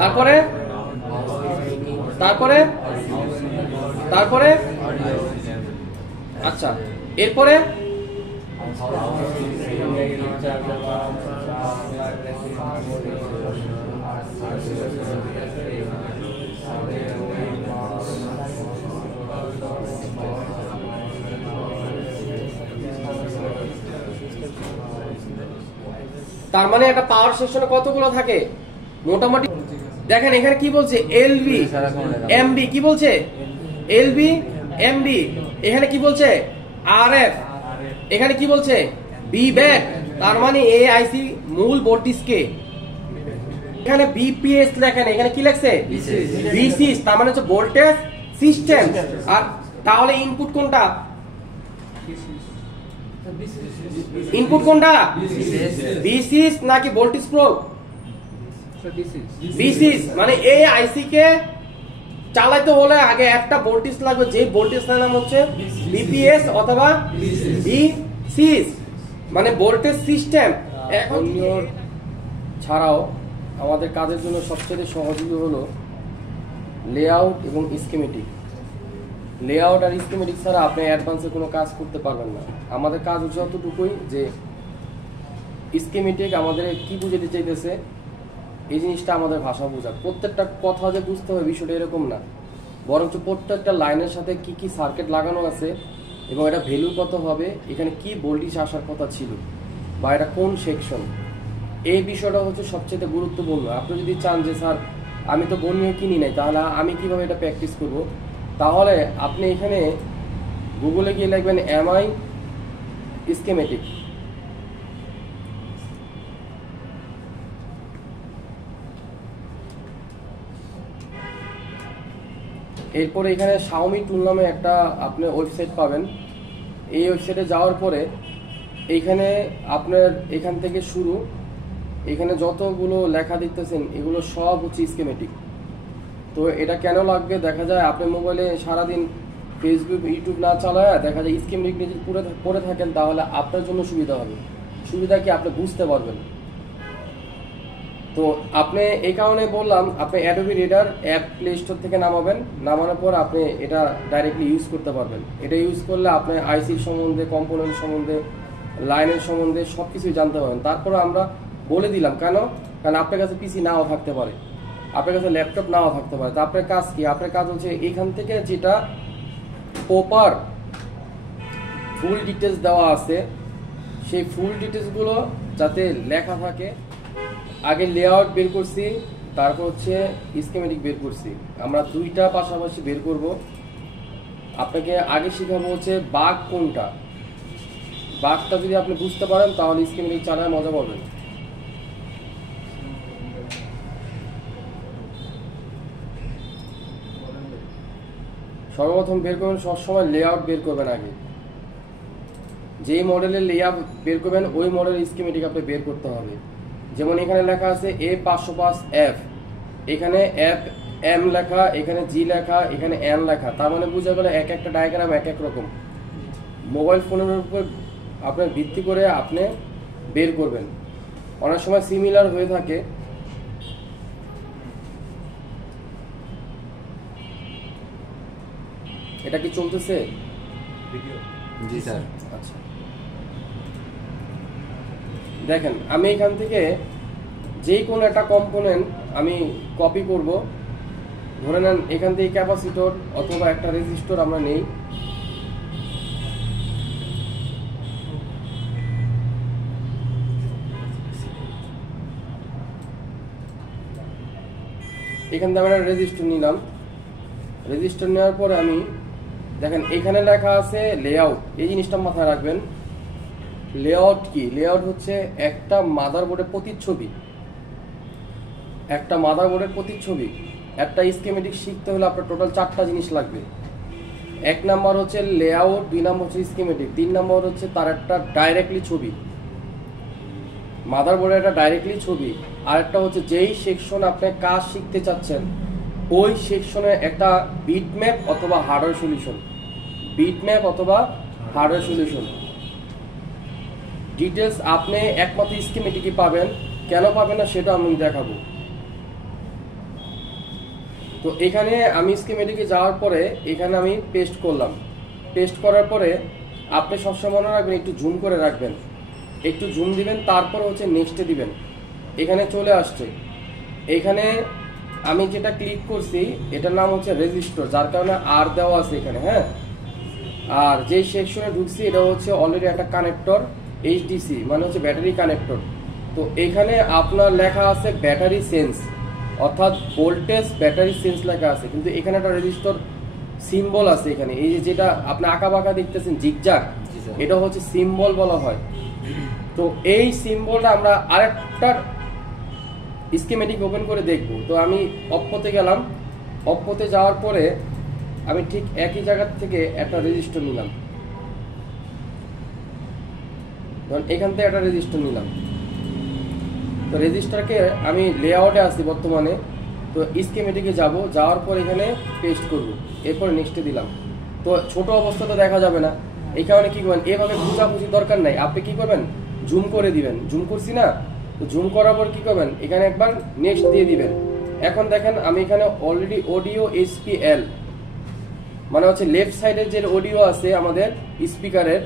তারপরে তারপরে তারপরে আচ্ছা, এরপরে তার মানে একটা পাওয়ার সেকশনে কতগুলো থাকে মোটামুটি? দেখেন এখানে কি বলছে, এলবি এমবি, কি বলছে এলবি এমবি, এখানে কি বলছে আরএফ, এখানে কি বলছে বি ব্যাক। তার মানে এই আইসি মূল ভোল্টেজকে এখানে বিপিএস লেখেন, এখানে কি লেখছে বিসিএস, তার মানে হচ্ছে ভোল্টেজ সিস্টেম। আর তাহলে ইনপুট কোনটা, ইনপুট কোনটা বিসিএস নাকি ভোল্টেজ প্রোব? বিসিএস। মানে এই আইসি কে চালাতে হলে আগে একটা ভোল্টেজ লাগবে, যে ভোল্টেজটার নাম হচ্ছে বিপিএস অথবা বিসিএস, মানে ভোল্টেজ সিস্টেম। এখন ছাড়াও আমাদের কাজের জন্য সবচেয়ে সহযোগী হলো লেআউট এবং স্কিমেটিক। লেআউট আর স্কিমেটিক ছাড়া আপনি অ্যাডভান্সে কোনো কাজ করতে পারবেন না। আমাদের কাজ হচ্ছে অতটুকুই যে স্কিমেটিক আমাদের কি বুঝাতে চাইতেছে, এই জিনিসটা আমাদের ভাষা বোঝা। প্রত্যেকটা কথা যে বুঝতে হবে বিষয়টা এরকম না, বরঞ্চ প্রত্যেকটা লাইনের সাথে কি কি সার্কিট লাগানো আছে এবং এটা ভ্যালু কত হবে, এখানে কি ভোল্টেজ আসার কথা ছিল বা এটা কোন সেকশন, এই বিষয়টা হচ্ছে সবচেয়ে গুরুত্বপূর্ণ। আপনি যদি চান যে স্যার আমি তো বর্ণীয় কিনি নাই, তাহলে আমি কিভাবে এটা প্র্যাকটিস করব, তাহলে আপনি এখানে গুগলে গিয়ে লিখবেন এমআই স্কিমেটিক। এরপরে এখানে শাওমি টুল নামে একটা আপনি ওয়েবসাইট পাবেন। এই ওয়েবসাইটে যাওয়ার পরে এইখানে আপনার এখান থেকে শুরু, এখানে যতগুলো লেখা দেখতেছেন এগুলো সব হচ্ছে স্কিমেটিক। তো এটা কেন লাগবে, দেখা যায় আপনি মোবাইলে সারাদিন ফেসবুক ইউটিউব না চালায় দেখা যায় স্কিমেটিক নিজে পড়ে থাকেন, তাহলে আপনার জন্য সুবিধা হবে। সুবিধা কি আপনি বুঝতে পারবেন। তো আপনি এই কারণে বললাম, আপনি Adobe reader app play store থেকে নামাবেন, নামানোর পর আপনি এটা ডাইরেক্টলি ইউজ করতে পারবেন। এটা ইউজ করলে আপনি আইসির সম্বন্ধে, কম্পোনেন্ট সম্বন্ধে, লাইনের সম্বন্ধে সব কিছুই জানতে পারবেন। তারপরে আমরা বলে দিলাম কেন, কারণ আপনার কাছে পিসি নাও থাকতে পারে, আপনার কাছে ল্যাপটপ নাও থাকতে পারে। তো আপনার কাজ কি, আপনার কাজ হচ্ছে এখান থেকে যেটা প্রপার ফুল ডিটেলস দেওয়া আছে সেই ফুল ডিটেলসগুলো যাতে লেখা থাকে। আগে লেআউট বের করছি, তারপর হচ্ছে স্কিমেটিক বের করছি, আমরা দুইটা পাশাপাশি বের করব। আপনাকে আগে শেখাবো হচ্ছে বাগ কোনটা, বাগটা যদি আপনি বুঝতে পারেন তাহলে স্কিমেটিক চালায় মজা পাবেন। সর্বপ্রথম বের করবেন, সবসময় লেআউট বের করবেন। আগে যেই মডেলের লেআউট বের করবেন ওই মডেলের স্কিমেটিক আপনি বের করতে হবে। যেমন এখানে লেখা আছে A505F, এখানে এফ এম লেখা, এখানে জি লেখা, এখানে এন লেখা, তার মানে বুঝা গেল এক একটা ডায়াগ্রাম এক এক রকম। মোবাইল ফোনের উপর আপনার ভিত্তি করে আপনি বের করবেন, অনেক সময় সিমিলার হয়ে থাকে। এটা কি চলতেছে? জি স্যার। আচ্ছা, দেখেন আমি এখান থেকে যেই কোনো একটা কম্পোনেন্ট আমি কপি করব। ধরে নেন এখান থেকে ক্যাপাসিটর অথবা একটা রেজিস্টর আমরা নেই। এখান থেকে আমরা রেজিস্টর নিলাম। রেজিস্টর নেওয়ার পরে আমি দেখেন এখানে লেখা আছে লেআউট, এই জিনিসটা মাথায় রাখবেন। লেআউট কি? লেআউট হচ্ছে একটা মাদারবোর্ডের প্রতিচ্ছবি, একটা মাদারবোর্ডের প্রতিচ্ছবি। একটা স্কিমেটিক শিখতে হলে আপনার টোটাল 4টা জিনিস লাগবে। 1 নাম্বার হচ্ছে লেআউট, 2 নাম্বার হচ্ছে স্কিমেটিক, 3 নাম্বার হচ্ছে তার একটা ডাইরেক্টলি ছবি, মাদারবোর্ডের একটা ডাইরেক্টলি ছবি। আর একটা হচ্ছে যেই সেকশন আপনি কাজ শিখতে চাচ্ছেন ওই সেকশনের একটা বিটম্যাপ অথবা হার্ডওয়্যার সলিউশন, বিটম্যাপ অথবা হার্ডওয়্যার সলিউশন। ডিটেলস আপনি একমাত্র স্কিমেটিকই পাবেন। কেন পাবেন না সেটা আমি দেখাবো। তো এখানে আমি স্কিমেটিকে যাওয়ার পরে এখানে আমি পেস্ট করলাম। পেস্ট করার পরে আপনি সবসময় মনে রাখবেন একটু জুম করে রাখবেন, একটু জুম দিবেন, তারপর হচ্ছে নেক্সটে দিবেন। এখানে চলে আসছে। এখানে আমি যেটা ক্লিক করছি এটার নাম হচ্ছে রেজিস্টার, যার কারণে আর দেওয়া আছে এখানে। হ্যাঁ, আর যে সেকশনে ঢুকছি এটা হচ্ছে অলরেডি একটা কানেক্টর, এইচডিসি মানে হচ্ছে ব্যাটারি কানেক্টর। তো এখানে আপনার লেখা আছে ব্যাটারি সেন্স, অর্থাৎ ভোল্টেজ ব্যাটারি সেন্স লেখা আছে, কিন্তু এখানে একটা রেজিস্টার সিম্বল আছে এখানে। এই যে যেটা আপনি আঁকা বাঁকা দেখতেছেন জিগজাগ, এটা হচ্ছে সিম্বল বলা হয়। তো এই সিম্বলটা আমরা আরেকটার স্কিমেটিক ওপেন করে দেখব। তো আমি অপ্পোতে গেলাম, অপ্পোতে যাওয়ার পরে আমি ঠিক একই জায়গা থেকে একটা রেজিস্টার নিলাম, ধরুন এখান থেকে একটা রেজিস্টার নিলাম। তো রেজিস্টারকে আমি লেআউটে আছি বর্তমানে, তো স্কিমেটিকে যাব, যাওয়ার পর এখানে পেস্ট করব, এরপরে নেক্সটে দিলাম। তো ছোট অবস্থা তো দেখা যাবে না, এই কারণে কি করবেন, এভাবে বুঝাবুঝির দরকার নাই, আপনি কি করবেন জুম করে দিবেন। জুম করছি না, তো জুম করার পর কি করবেন, এখানে একবার নেক্সট দিয়ে দিবেন। এখন দেখেন আমি এখানে অলরেডি অডিও এসপিএল মানে হচ্ছে লেফট সাইডের যে অডিও আছে আমাদের স্পিকারের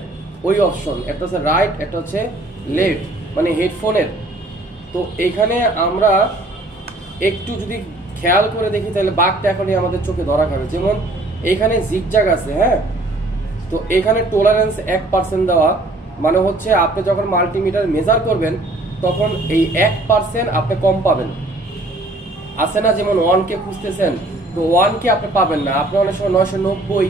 ওই অপশন, একটা হচ্ছে রাইট, একটা হচ্ছে লেফট মানে হেডফোনের। তো এখানে আমরা একটু যদি খেয়াল করে দেখি তাহলে বাঘটা এখনই আমাদের চোখে ধরা খাবে। যেমন এখানে জিগজাগ আছে, হ্যাঁ, তো এখানে টলারেন্স 1% দেওয়া, মানে হচ্ছে আপনি যখন মাল্টিমিটার মেজার করবেন তখন এই 1% আপনি কম পাবেন। আছে না, যেমন 1K খুঁজতেছেন, তো 1K আপনি পাবেন না, আপনি অনেক সময় 990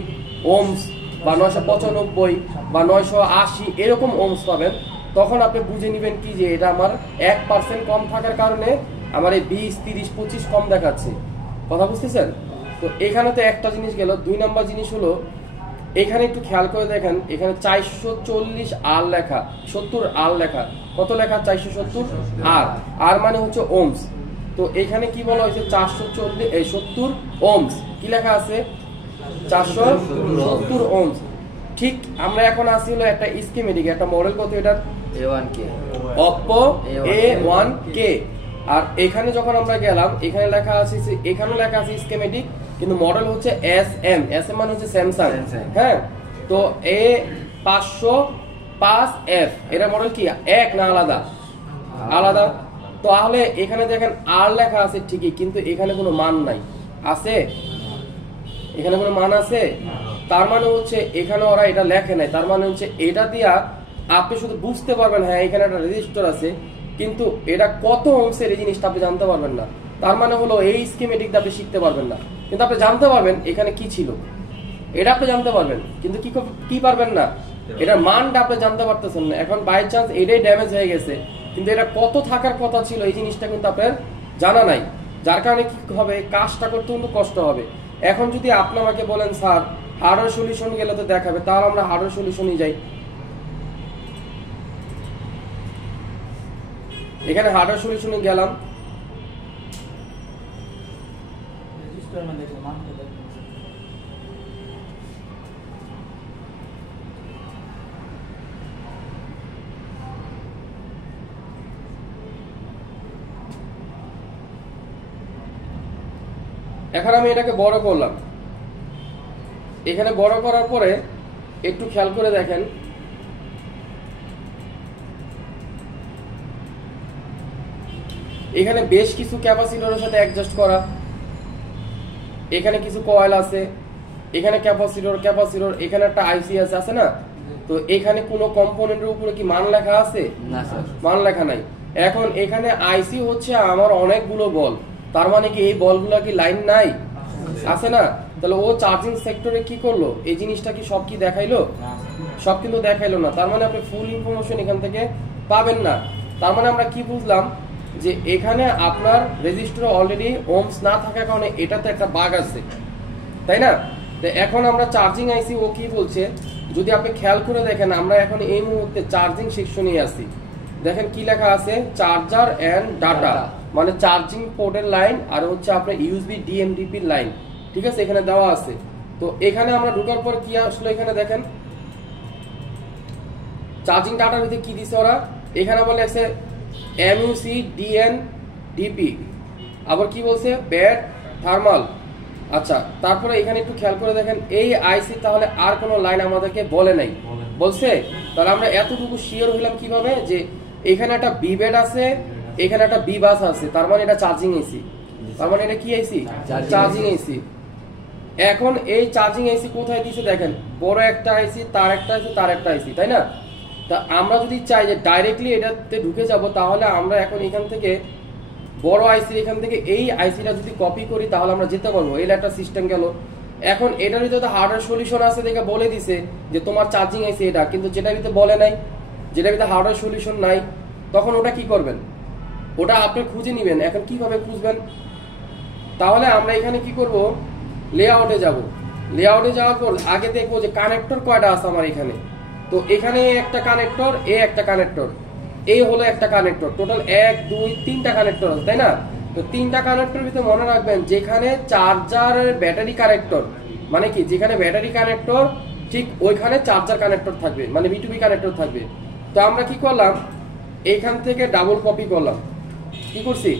ওমস বা 995 বা 980 এরকম ওমস পাবেন। তখন আপনি বুঝে নেবেন কি যে এটা আমার 1% কম থাকার কারণে আমার এই 20, 30, 25 কম দেখাচ্ছে। কথা বুঝতেছেন? তো এখানে তো একটা জিনিস গেল। 2 নাম্বার জিনিস হলো এখানে একটু খেয়াল করে দেখেন, এখানে 440 আর লেখা, 70 আর লেখা, কত লেখা 470 আর মানে হচ্ছে ওমস। তো এখানে কি বলা হয়েছে 440 ওমস, কি লেখা আছে 470 ওমস। ঠিক আমরা এখন আসি হলো একটা স্কিমেটিক, একটা মডেল কত এটার A1K Oppo A1K। আর এখানে যখন আমরা গেলাম এখানে লেখা আছে, এখানেও লেখা আছে স্কিমেটিক, কিন্তু মডেল হচ্ছে SM মানে হচ্ছে স্যামসাং। হ্যাঁ, তো A505F এটা মডেল কি এক না আলাদা? আলাদা। তো তাহলে এখানে দেখেন আর লেখা আছে ঠিকই, কিন্তু এখানে কোনো মান নাই। আছে? এখানে কোনো মান আছে? তার মানে হচ্ছে এখানে ওরা এটা লেখে নাই। তার মানে হচ্ছে এটা দিয়া আপনি শুধু বুঝতে পারবেন হ্যাঁ এখানে একটা রেজিস্টার আছে, কিন্তু এটা কত অংশের এই জিনিসটা আপনি জানতে পারবেন না। তার মানে হলো এই স্কিমেটিকটা আপনি শিখতে পারবেন না, কিন্তু আপনি জানতে পারবেন এখানে কি ছিল, এটা আপনি জানতে পারবেন, কিন্তু কি পারবেন না, এটার মানটা আপনি জানতে পারতেছেন না। এখন বাই চান্স এটাই ড্যামেজ হয়ে গেছে, কিন্তু এটা কত থাকার কথা ছিল এই জিনিসটা কিন্তু আপনার জানা নাই, যার কারণে কি হবে, কাজটা করতে কিন্তু কষ্ট হবে। এখন যদি আপনি আমাকে বলেন স্যার হার্ডওয়্যার সলিউশন গেলে তো দেখাবে, তাহলে আমরা হার্ডওয়্যার সলিউশনই যাই। এখানে হার্ডওয়্যার সলিউশনে গেলাম, এখন আমি এটাকে বড় করলাম। এখানে বড় করার পরে একটু খেয়াল করে দেখেন এখানে বেশ কিছু ক্যাপাসিটরের সাথে অ্যাডজাস্ট করা, এখানে কিছু কয়েল আছে, এখানে ক্যাপাসিটর, এখানে একটা আইসি আছে না? তো এখানে কোনো কম্পোনেন্টের উপরে কি মান লেখা আছে? না স্যার, মান লেখা নাই। এখন এখানে আইসি হচ্ছে আমার অনেকগুলো বল, তার মানে কি এই বলগুলো কি লাইন নাই? আছে না? তাহলে ও চার্জিং সেক্টরে কি করলো, এই জিনিসটা কি সব কি দেখাইলো? সব কিন্তু দেখাইলো না। তার মানে আপনি ফুল ইনফরমেশন এখান থেকে পাবেন না। তার মানে আমরা কি বুঝলাম যে এখানে আপনার রেজিস্টারে অলরেডি ওমস না থাকার কারণে এটাতে একটা বাগ আছে, তাই না? তো এখন আমরা চার্জিং আইসি ও কি বলছে যদি আপনি খেয়াল করে দেখেন, আমরা এখন এই মুহূর্তে চার্জিং সেকশনে আছি। দেখেন কি লেখা আছে, চার্জার এন্ড ডাটা, মানে চার্জিং পোর্টের লাইন আর হচ্ছে আপনার ইউএসবি ডিএমডিপি লাইন, ঠিক আছে, এখানে দেওয়া আছে। তো এখানে আমরা ঢোকার পর কি আসলো, এখানে দেখেন চার্জিং ডাটার ভিতরে কি দিছে ওরা, এখানে বলে আছে MUCDNDP, আবার কি বলছে ব্যাড থার্মাল। আচ্ছা, তারপরে এখানে একটু খেয়াল করে দেখেন এই আইসি তাহলে আর কোনো লাইন আমাদেরকে বলে নাই, বলছে? তাহলে আমরা এতটুকু শিওর হইলাম কিভাবে যে এখানে একটা বি বেড আছে, এখানে একটা বি বাস আছে, তার মানে এটা চার্জিং এসি। তার মানে এটা কি আইসি? Charging AC. এখন এই চার্জিং আইসি কোথায় দিয়েছে দেখেন, বড় একটা আইসি, তার একটা আইসি, তার একটা আইসি, তাই না? তা আমরা যদি চাই যে ডাইরেক্টলি এটাতে ঢুকে যাব, তাহলে আমরা এখন এখান থেকে বড় আইসি এখান থেকে এই আইসিটা যদি কপি করি তাহলে আমরা যেতে পারবো। এই একটা সিস্টেম গেল। এখন এটার ভিতরে হার্ডওয়্যার সলিউশন আছে দেখে বলে দিছে যে তোমার চার্জিং আইসি এটা, কিন্তু যেটার ভিতরে বলে নাই, যেটার ভিতরে হার্ডওয়্যার সলিউশন নাই, তখন ওটা কি করবেন? ওটা আপনি খুঁজে নেবেন। এখন কিভাবে খুঁজবেন? তাহলে আমরা এখানে কি করব, লেআউটে যাব। লেআউটে যাওয়ার পর আগে দেখবো যে কানেক্টর কয়টা আছে আমার এখানে। তো এখানে একটা কানেক্টর, এ একটা কানেক্টর, এই হলো একটা কানেক্টর, টোটাল 1 2 3টা কানেক্টর আছে, তাই না? তো 3টা কানেক্টরের ভিতরে মনে রাখবেন যেখানে চার্জারের ব্যাটারি কানেক্টর, মানে কি যেখানে ব্যাটারি কানেক্টর ঠিক ওইখানে চার্জার কানেক্টর থাকবে, মানে B2B কানেক্টর থাকবে। তো আমরা কি করলাম, এইখান থেকে ডাবল কপি করলাম। কি করছি?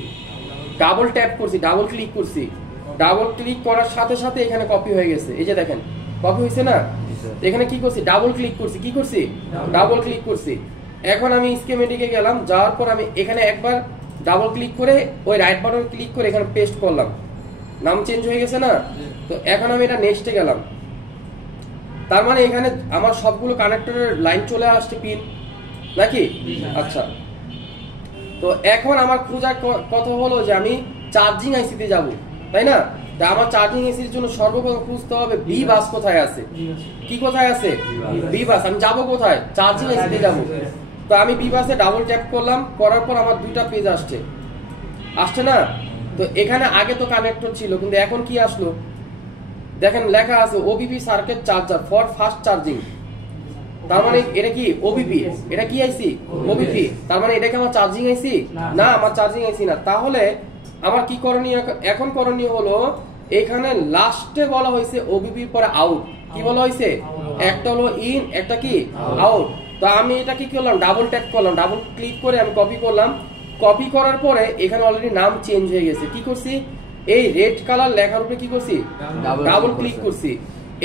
ডাবল ট্যাপ করছি, ডাবল ক্লিক করছি। ডাবল ক্লিক করার সাথে সাথে এখানে কপি হয়ে গেছে। এই যে দেখেন কপি হয়েছে না? এখানে কি করছি? ডাবল ক্লিক করছি। কি করছি? ডাবল ক্লিক করছি। এখন আমি স্কিমেটিকে গেলাম, যাওয়ার পর আমি এখানে একবার ডাবল ক্লিক করে ওই রাইট বাটন ক্লিক করে এখানে পেস্ট করলাম। নাম চেঞ্জ হয়ে গেছে না? তো এখন আমি এটা নেক্সটে গেলাম। তার মানে এখানে আমার সবগুলো কানেক্টরের লাইন চলে আসছে, পিন নাকি? আচ্ছা, তো এখন আমার খোঁজার কথা হলো যে আমি চার্জিং আইসিতে যাব, তাই না? তা আমার চার্জিং আইসির জন্য সর্বপ্রথম খুঁজতে হবে বি বাস কোথায় আছে। কি কোথায় আছে? বি বাস। আমি যাব কোথায়? চার্জিং আইসিতে যাব। তো আমি বি বাসে ডাবল ট্যাপ করলাম, করার পর আমার দুইটা পেজ আসছে, আসছে না? তো এখানে আগে তো কানেক্টর ছিল, কিন্তু এখন কি আসলো দেখেন, লেখা আছে OBP circuit charger for fast charging. তার মানে এটা কি ওবিপি? এটা কি আইসি? ওবিপি। তার মানে এটা কি আমার চার্জিং আইসি? না, আমার চার্জিং আইসি না। তাহলে আমার কি করণীয়? এখন করণীয় হলো এখানে লাস্টে বলা হয়েছে ওবিপি পরে আউট। কি বলা হয়েছে? একটা হলো ইন, একটা কি আউট। তো আমি এটা কি করলাম, ডাবল ট্যাপ করলাম, ডাবল ক্লিক করে আমি কপি করলাম। কপি করার পরে এখানে অলরেডি নাম চেঞ্জ হয়ে গেছে। কি করছি? এই রেড কালার লেখার উপরে কি করছি? ডাবল ক্লিক করছি।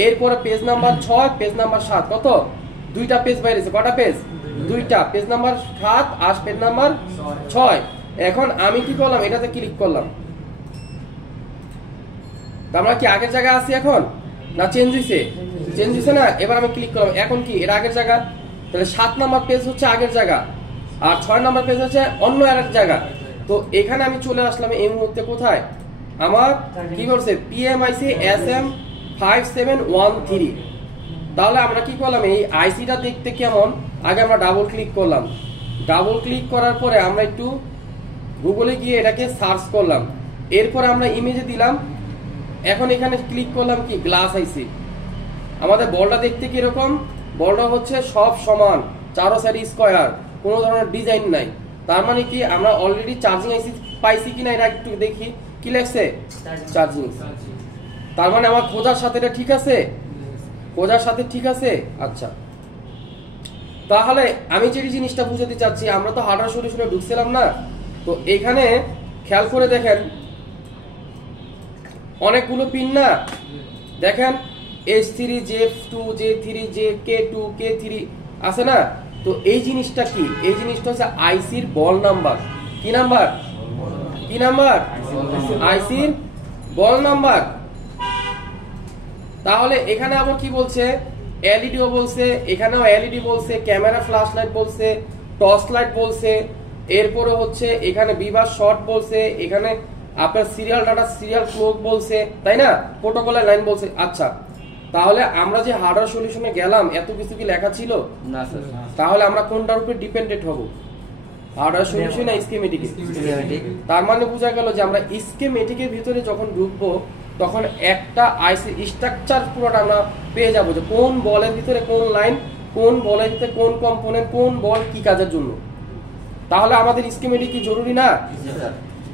এরপরে পেজ নাম্বার 6, পেজ নাম্বার 7, কত? দুইটা পেজ বাইরেছে। কটা পেজ? দুইটা। পেজ নাম্বার 7 আর পেজ নাম্বার 6। এখন আমি কি করলাম, এটাতে ক্লিক করলাম। আমরা কি আগের জায়গায় আছি এখন, না চেঞ্জ হইছে? চেঞ্জ হইছে না? এবার আমি ক্লিক করলাম। এখন কি এর আগের জায়গা? তাহলে 7 নাম্বার পেজ হচ্ছে আগের জায়গা, আর 6 নাম্বার পেজ হচ্ছে অন্য আরেক জায়গা। তো এখানে আমি চলে আসলাম এই মুহূর্তে কোথায়, আমার কি করছে PMIC SM5713। তাহলে আমরা কি করলাম, এই আইসিটা দেখতে কেমন আগে আমরা ডাবল ক্লিক করলাম। ডাবল ক্লিক করার পরে আমরা একটু গুগলে গিয়ে এটাকে সার্চ করলাম। এরপরে আমরা ইমেজে দিলাম। এখন এখানে ক্লিক করলাম কি গ্লাস আইসি। আমাদের বলটা দেখতে কিরকম? বলটা হচ্ছে সব সমান, চারো সাইড স্কয়ার, কোনো ধরনের ডিজাইন নাই। তার মানে কি আমরা অলরেডি চার্জিং আইসি পাইছি কিনা এটা একটু দেখি। কি লেখছে? চার্জিং। তার মানে আমার খোঁজার সাথে এটা ঠিক আছে, খোঁজার সাথে ঠিক আছে। আচ্ছা, তাহলে আমি যে জিনিসটা বুঝাতে চাচ্ছি, আমরা তো হার্ডওয়্যার সলিউশনে ঢুকছিলাম না। তো এখানে খেয়াল করে দেখেন অনেকগুলো পিন না, দেখেন H3 J2 J3 K2 K3 আছে না? তো এই জিনিসটা কি? এই জিনিসটা হচ্ছে আইসির বল নাম্বার। কি নাম্বার? কি নাম্বার? আইসির বল নাম্বার। তাহলে এখানে আবার কি বলছে? এলইডিও বলছে, এখানেও এলইডি বলছে, ক্যামেরা ফ্ল্যাশ লাইট বলছে, টর্চ লাইট বলছে, এরপরে হচ্ছে এখানে বিবাস শর্ট বলছে, এখানে আপনার সিরিয়াল ডাটা সিরিয়াল ক্লক বলছে, তাই না? প্রোটোকলের লাইন বলছে। আচ্ছা, তাহলে আমরা যে হার্ডওয়্যার সলিউশনে গেলাম এত কিছু কি লেখা ছিল না স্যার? তাহলে আমরা কোনটার উপর ডিপেন্ডেন্ট হব, হার্ডওয়্যার সলিউশন না স্কিমেটিক? তার মানে বোঝা গেল যে আমরা স্কিমেটিকের ভিতরে যখন ঢুকবো তখন একটা আইসি স্ট্রাকচার পুরোটা আমরা পেয়ে যাবো, যে কোন বলের ভিতরে কোন লাইন, কোন বলের ভিতরে কোন কম্পোনেন্ট, কোন বল কি কাজের জন্য। তাহলে আমাদের স্কিমেটিক কি জরুরি না?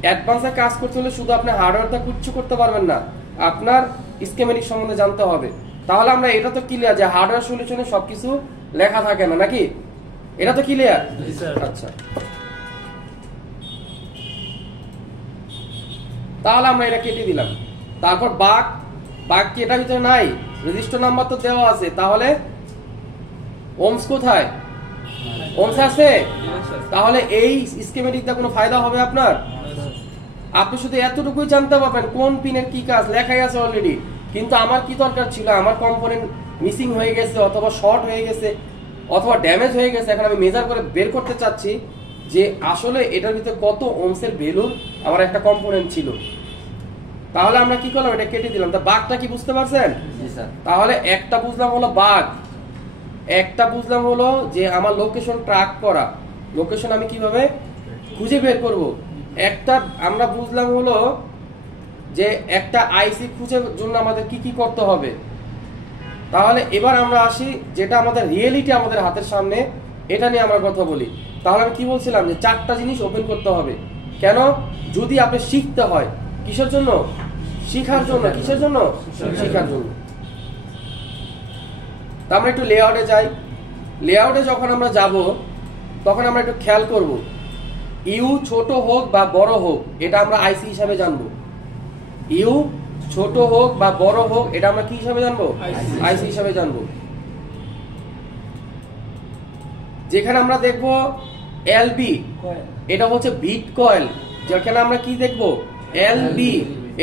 অ্যাডভান্সে কাজ করতে হলে শুধু আপনি হার্ডওয়্যারটা কিচ্ছু করতে পারবেন না, আপনার স্কিমেটিক সম্বন্ধে জানতে হবে। তাহলে আমরা এটা তো ক্লিয়ার যে হার্ডওয়্যার সলিউশনে সবকিছু লেখা থাকে না, নাকি? এটা তো ক্লিয়ার? আচ্ছা, তাহলে আমরা এটা কেটে দিলাম। তারপর বাক কি এটার ভিতরে নাই? রেজিস্টার নাম্বার তো দেওয়া আছে, তাহলে ওমস কোথায়? ওমস আছে। তাহলে এই স্কিমেটিক দা কোনো ফায়দা হবে আপনার? আপনি শুধু এতটুকুই জানতে পারবেন কোন পিনের কি কাজ, লেখাই আছে অলরেডি। কিন্তু আমার কি দরকার ছিল, আমার কম্পোনেন্ট মিসিং হয়ে গেছে অথবা শর্ট হয়ে গেছে অথবা ড্যামেজ হয়ে গেছে, এখন আমি মেজার করে বের করতে চাচ্ছি যে আসলে এটার ভিতরে কত ওমসের ভ্যালু আমার একটা কম্পোনেন্ট ছিল। তাহলে আমরা কি করলাম, এটা কেটে দিলাম। তা বাগটা কি বুঝতে পারছেন? তাহলে একটা বুঝলাম হলো বাগ, একটা বুঝলাম হলো যে আমার লোকেশন ট্র্যাক করা, লোকেশন আমি কিভাবে খুঁজে বের করব। একটা আমরা বুঝলাম হলো যে একটা আইসি খুঁজে জন্য আমাদের কি কি করতে হবে। তাহলে এবার আমরা আসি যেটা আমাদের রিয়েলিটি আমাদের হাতের সামনে, এটা নিয়ে আমরা কথা বলি। তাহলে আমি কি বলছিলাম যে 4টা জিনিস ওপেন করতে হবে। কেন? যদি আপনি শিখতে হয়, কিসের জন্য? শিখার জন্য। কিসের জন্য? শিখার জন্য। তা আমরা একটু লেআউটে যাই। লেআউটে যখন আমরা যাব তখন আমরা একটু খেয়াল করব, ইউ ছোট হোক বা বড় হোক এটা আমরা আইসি হিসাবে জানবো। ইউ ছোট হোক বা বড় হোক এটা আমরা কি হিসাবে জানবো? আইসি হিসাবে জানবো। যেখানে আমরা দেখবো এলবি, এটা হচ্ছে বিট কয়েল। যেখানে আমরা কি দেখবো? এলবি,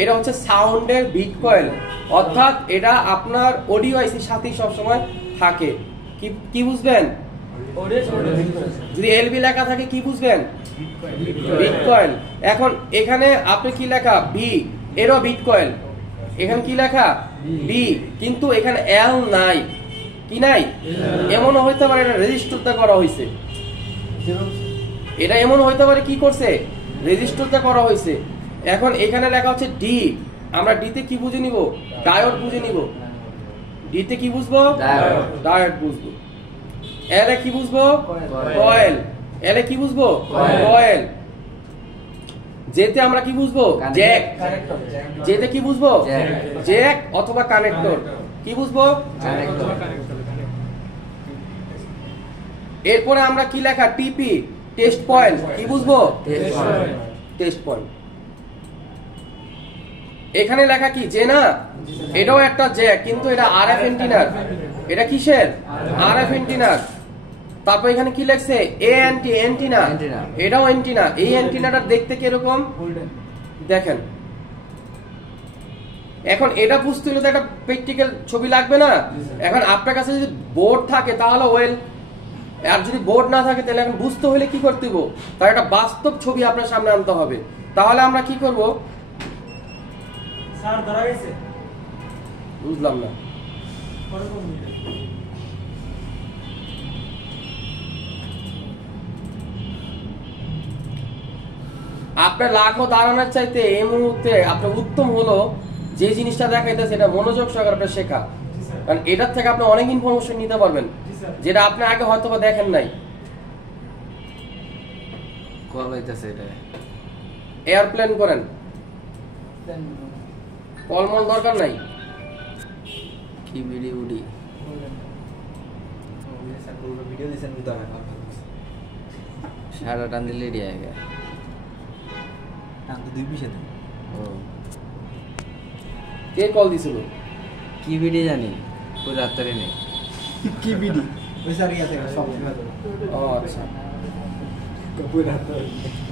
এটা হচ্ছে সাউন্ডের বিট কয়েল, অর্থাৎ এটা আপনার অডিও আইসির সাথেই সবসময় থাকে। কি বুঝবেন? যদি এলবি লেখা থাকে কি বুঝবেন? Bit coil. এখন এখানে আপনি কি লেখা? বি, এরও বিট কয়েল। এখানে কি লেখা? বি, কিন্তু এখানে এল নাই। কি নাই? এমনও হইতে পারে এটা রেজিস্টারটা করা হয়েছে। এটা এমন হইতে পারে কি করছে? রেজিস্টারটা করা হয়েছে। এখন এখানে লেখা হচ্ছে ডি, আমরা ডি তে কি বুঝে নিব? ডায়োড বুঝে নিব। ডি তে কি বুঝবো? ডায়োড বুঝবো। এল এ কি বুঝবো? কয়েল। এল এ কি বুঝবো? কয়েল। যেতে আমরা কি বুঝবো? জ্যাক। যেতে কি বুঝবো? জ্যাক অথবা কানেক্টর। কি বুঝবো? এরপরে আমরা কি লেখা? টিপি, টেস্ট পয়েন্ট। কি বুঝবো? Test point. এখানে লেখা কি? যে না, এটাও একটা জ্যাক, কিন্তু এটা আরএফ এন্টিনার। এটা কিসের? আরএফ এন্টিনার। তারপর এখানে কি লেখছে? এন্টিনা, এটাও এন্টিনা। এই এন্টিনাটা দেখতে কিরকম দেখেন। এখন এটা বুঝতে হলে তো একটা প্র্যাকটিক্যাল ছবি লাগবে না? এখন আপনার কাছে যদি বোর্ড থাকে তাহলে ওয়েল, আর যদি বোর্ড না থাকে তাহলে এখন বুঝতে হলে কি করতে হবে? তার একটা বাস্তব ছবি আপনার সামনে আনতে হবে। তাহলে আমরা কি করব? স্যার ধরা গেছে? বুঝলাম না। আপনার লাখো দাঁড়ানোর চাইতে এই মুহূর্তে আপনার উত্তম হলো যে জিনিসটা দেখাইতেছে এটা মনোযোগ সহকারে আপনার শেখা। কারণ এটার থেকে আপনি অনেক ইনফরমেশন নিতে পারবেন যেটা আপনি আগে হয়তো বা দেখেন নাই। কল হইতাছে এটা। এয়ারপ্লেন করেন, কলমল দরকার নাই। কি বিডি উডি ভিডিও দিছেন উদাহরণ সারা টান দিলে রেডি হয়ে গেল। টান তো দুই পিছে দেন। ও কে কল দিছিল? কি বিডি জানি, পুরো রাত্রে নেই। কি ভিডিও? ওই স্যার ইয়াতে সব ও আচ্ছা,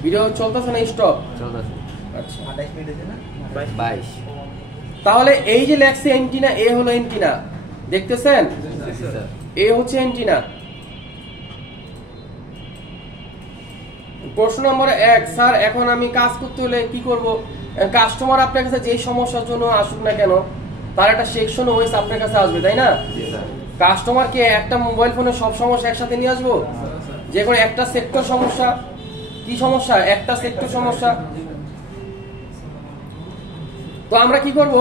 ভিডিও চলতেছে না? স্টপ চলতেছে। আচ্ছা 28 মিনিট হয়েছে না? 22। তাহলে এই যে লেখছে এন্টিনা, এ হলো এন্টিনা, দেখতেছেন? স্যার এ হচ্ছে এন্টিনা। প্রশ্ন নম্বর 1, স্যার এখন আমি কাজ করতে হলে কি করব? কাস্টমার আপনার কাছে যেই সমস্যার জন্য আসুক না কেন তার একটা সেকশন ওয়েস আপনার কাছে আসবে, তাই না? কাস্টমার কি একটা মোবাইল ফোনে সব সমস্যা একসাথে নিয়ে আসবো? যে কোনো একটা সেক্টর সমস্যা, কি সমস্যা? একটা সেক্টর সমস্যা। তো আমরা কি করব?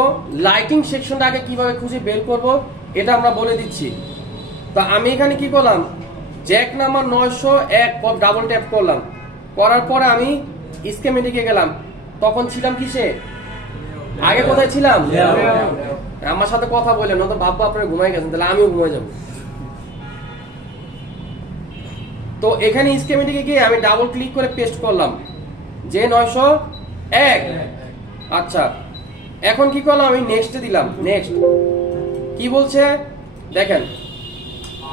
লাইটিং সেকশনটা আগে কিভাবে খুঁজে বের করব এটা আমরা বলে দিচ্ছি। তো আমি এখানে কি করলাম? জ্যাক নাম্বার 901 ডাবল ট্যাপ করলাম, করার পরে আমি স্কিমেটিকে গেলাম। তখন ছিলাম কিসে? আগে কোথায় ছিলাম? আমার সাথে কথা বললেন না তো ভাববো আপনারা ঘুমাই গেছেন, তাহলে আমিও ঘুমাই যাব। তো এখানে স্কিমেটিকে গিয়ে আমি ডাবল ক্লিক করে পেস্ট করলাম যে 901। আচ্ছা, এখন কি করলাম, আমি নেক্সটে দিলাম। নেক্সট কি বলছে দেখেন,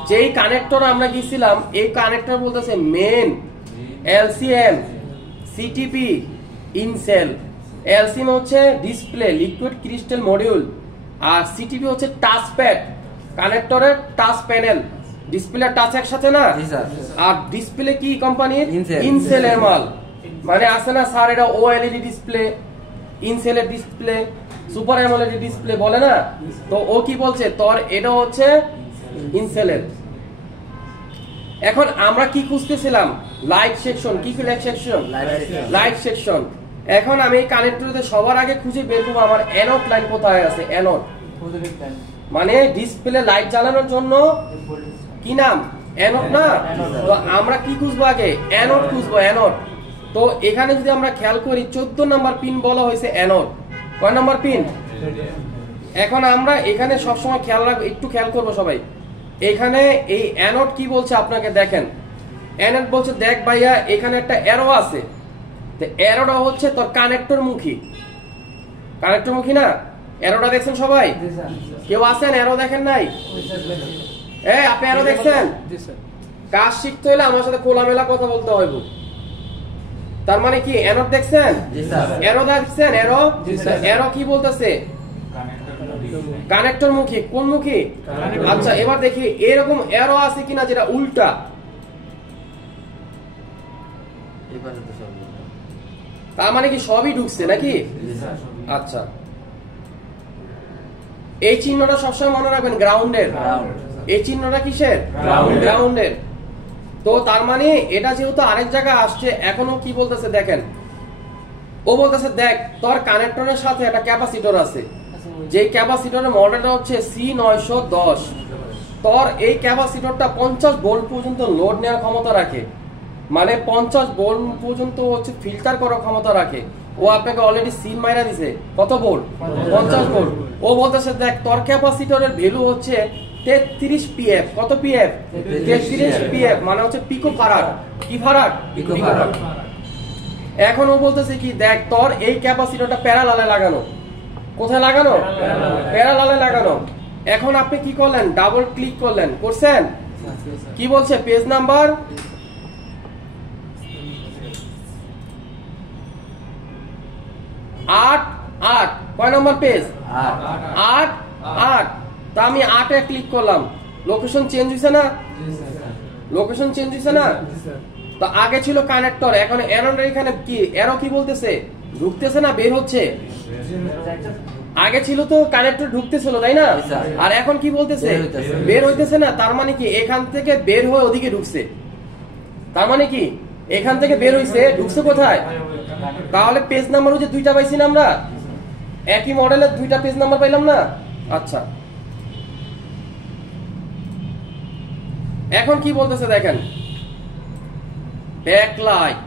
যেই কানেক্টর আমরা গিয়েছিলাম এই কানেক্টর বলতেছে main, LCM, CTP, incell. LCM হচ্ছে ডিসপ্লে লিকুইড ক্রিস্টাল মডিউল, আর সিটিপি হচ্ছে টাচ প্যাড, কানেক্টরের টাচ প্যানেল। ডিসপ্লে টাচ একসাথে না, আর ডিসপ্লে কি কোম্পানির? ইনসেল এর মাল। মানে আছে না স্যার, এটা ওএলইডি ডিসপ্লে, ইনসেলের ডিসপ্লে, সুপার অ্যামোলেড ডিসপ্লে বলে না, তো ও কি বলছে তোর এটা হচ্ছে ইনসেলের। এখন আমরা কি খুঁজতেছিলাম? Light section. কি লাইট সেকশন? Light section. এখন আমি এই কানেক্টরতে সবার আগে খুঁজে বের করবো আমার অ্যানোড লাইন কোথায় আছে। অ্যানোড মানে ডিসপ্লে লাইট জ্বালানোর জন্য কি নাম? অ্যানোড না? তো আমরা কি খুঁজবো আগে? অ্যানোড খুঁজবো, অ্যানোড। তো এখানে যদি আমরা খেয়াল করি 14 নাম্বার পিন বলা হয়েছে অ্যানোড। কয় নাম্বার পিন? এখন আমরা এখানে সবসময় খেয়াল রাখবো, একটু খেয়াল করবো সবাই। এখানে এই অ্যানোড কি বলছে আপনাকে দেখেন। অ্যানোড বলছে দেখ ভাইয়া এখানে একটা অ্যারো আছে, তো অ্যারোটা হচ্ছে তোর কানেক্টর মুখী। কানেক্টর মুখী না? অ্যারোটা দেখছেন সবাই? কেউ আছেন অ্যারো দেখেন নাই? আপনি অ্যারো দেখছেন? কাজ শিখতে হলে আমার সাথে খোলামেলা কথা বলতে হইব। তার মানে কি অ্যানোড দেখছেন? অ্যারো দেখছেন? অ্যারো, অ্যারো কি বলতেছে? কানেক্টর মুখী। কোন মুখী? আচ্ছা, এবার দেখি এরকম অ্যারো আছে কিনা যেটা উল্টা। তার মানে কি সবই ঢুকছে নাকি? আচ্ছা, এই চিহ্নটা সবসময় মনে রাখবেন, গ্রাউন্ডের। এই চিহ্নটা কিসের? গ্রাউন্ডের। তো তার মানে এটা যেহেতু আরেক জায়গায় আসছে, এখনো কি বলতেছে দেখেন, ও বলতেছে দেখ তোর কানেক্টরের সাথে একটা ক্যাপাসিটর আছে, যে ক্যাপাসিটরের মডেলটা হচ্ছে C910। তোর এই ক্যাপাসিটরটা 50 ভোল্ট পর্যন্ত লোড নেওয়ার ক্ষমতা রাখে, মানে 50 ভোল্ট পর্যন্ত হচ্ছে ফিল্টার করার ক্ষমতা রাখে। ও আপনাকে অলরেডি সিল মাইরা দিছে কত ভোল্ট? 50 ভোল্ট। ও বলতেছে দেখ তোর ক্যাপাসিটরের ভ্যালু হচ্ছে 33 পিএফ। কত পিএফ? 33 পিএফ, মানে হচ্ছে পিকো ফারাড। কি ফারাড? পিকো ফারাড। এখন ও বলতেছে কি দেখ তোর এই ক্যাপাসিটরটা প্যারালালে লাগানো। কোথায় লাগানো? প্যারালালে লাগানো। এখন আপনি কি করলেন? ডাবল ক্লিক করলেন, করছেন? কি বলছে? পেজ নাম্বার 8 কয় নম্বর পেজ? 8। তা আমি 8 এ ক্লিক করলাম, লোকেশন চেঞ্জ হইছে না? লোকেশন চেঞ্জ হইছে না? তো আগে ছিল কানেক্টর, এখন অ্যারোর এখানে কি অ্যারো কি বলতেছে? ঢুকতেছে না বের হচ্ছে? আগে ছিল তো কানেক্টর ঢুকতেছিল তাই না, আর এখন কি বলতেছে? বের হইতেছে না। তার মানে কি এখান থেকে বের হয়ে ওদিকে ঢুকছে। তার মানে কি এখান থেকে বের হইছে, ঢুকছে কোথায়? তাহলে পেজ নাম্বারও যে দুইটা পাইছি না আমরা, একই মডেলের দুইটা পেজ নাম্বার পাইলাম না? আচ্ছা, এখন কি বলতেছে দেখেন, ব্যাকলাইট।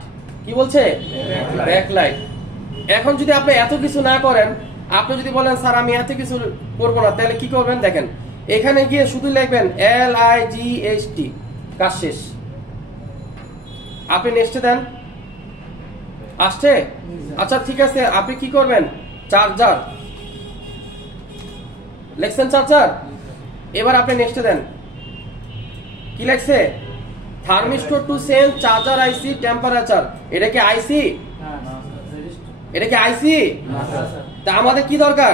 কি বলছে? ব্যাকলাইট। এখন যদি আপনি এত কিছু না করেন, আপনি যদি বলেন স্যার আমি এত কিছু করবো না, তাহলে কি করবেন দেখেন, এখানে গিয়ে শুধু লিখবেন LIGHT, কাজ শেষ। আপনি নেক্সটে দেন, আসছে? আচ্ছা ঠিক আছে, আপনি কি করবেন? চার্জার লেখছেন, চার্জার। এবার আপনি নেক্সটে দেন, কি লেখছে? Thermistor to sense charger IC temperature. এটা কি আইসি? এটা কি আইসি? তা আমাদের কি দরকার?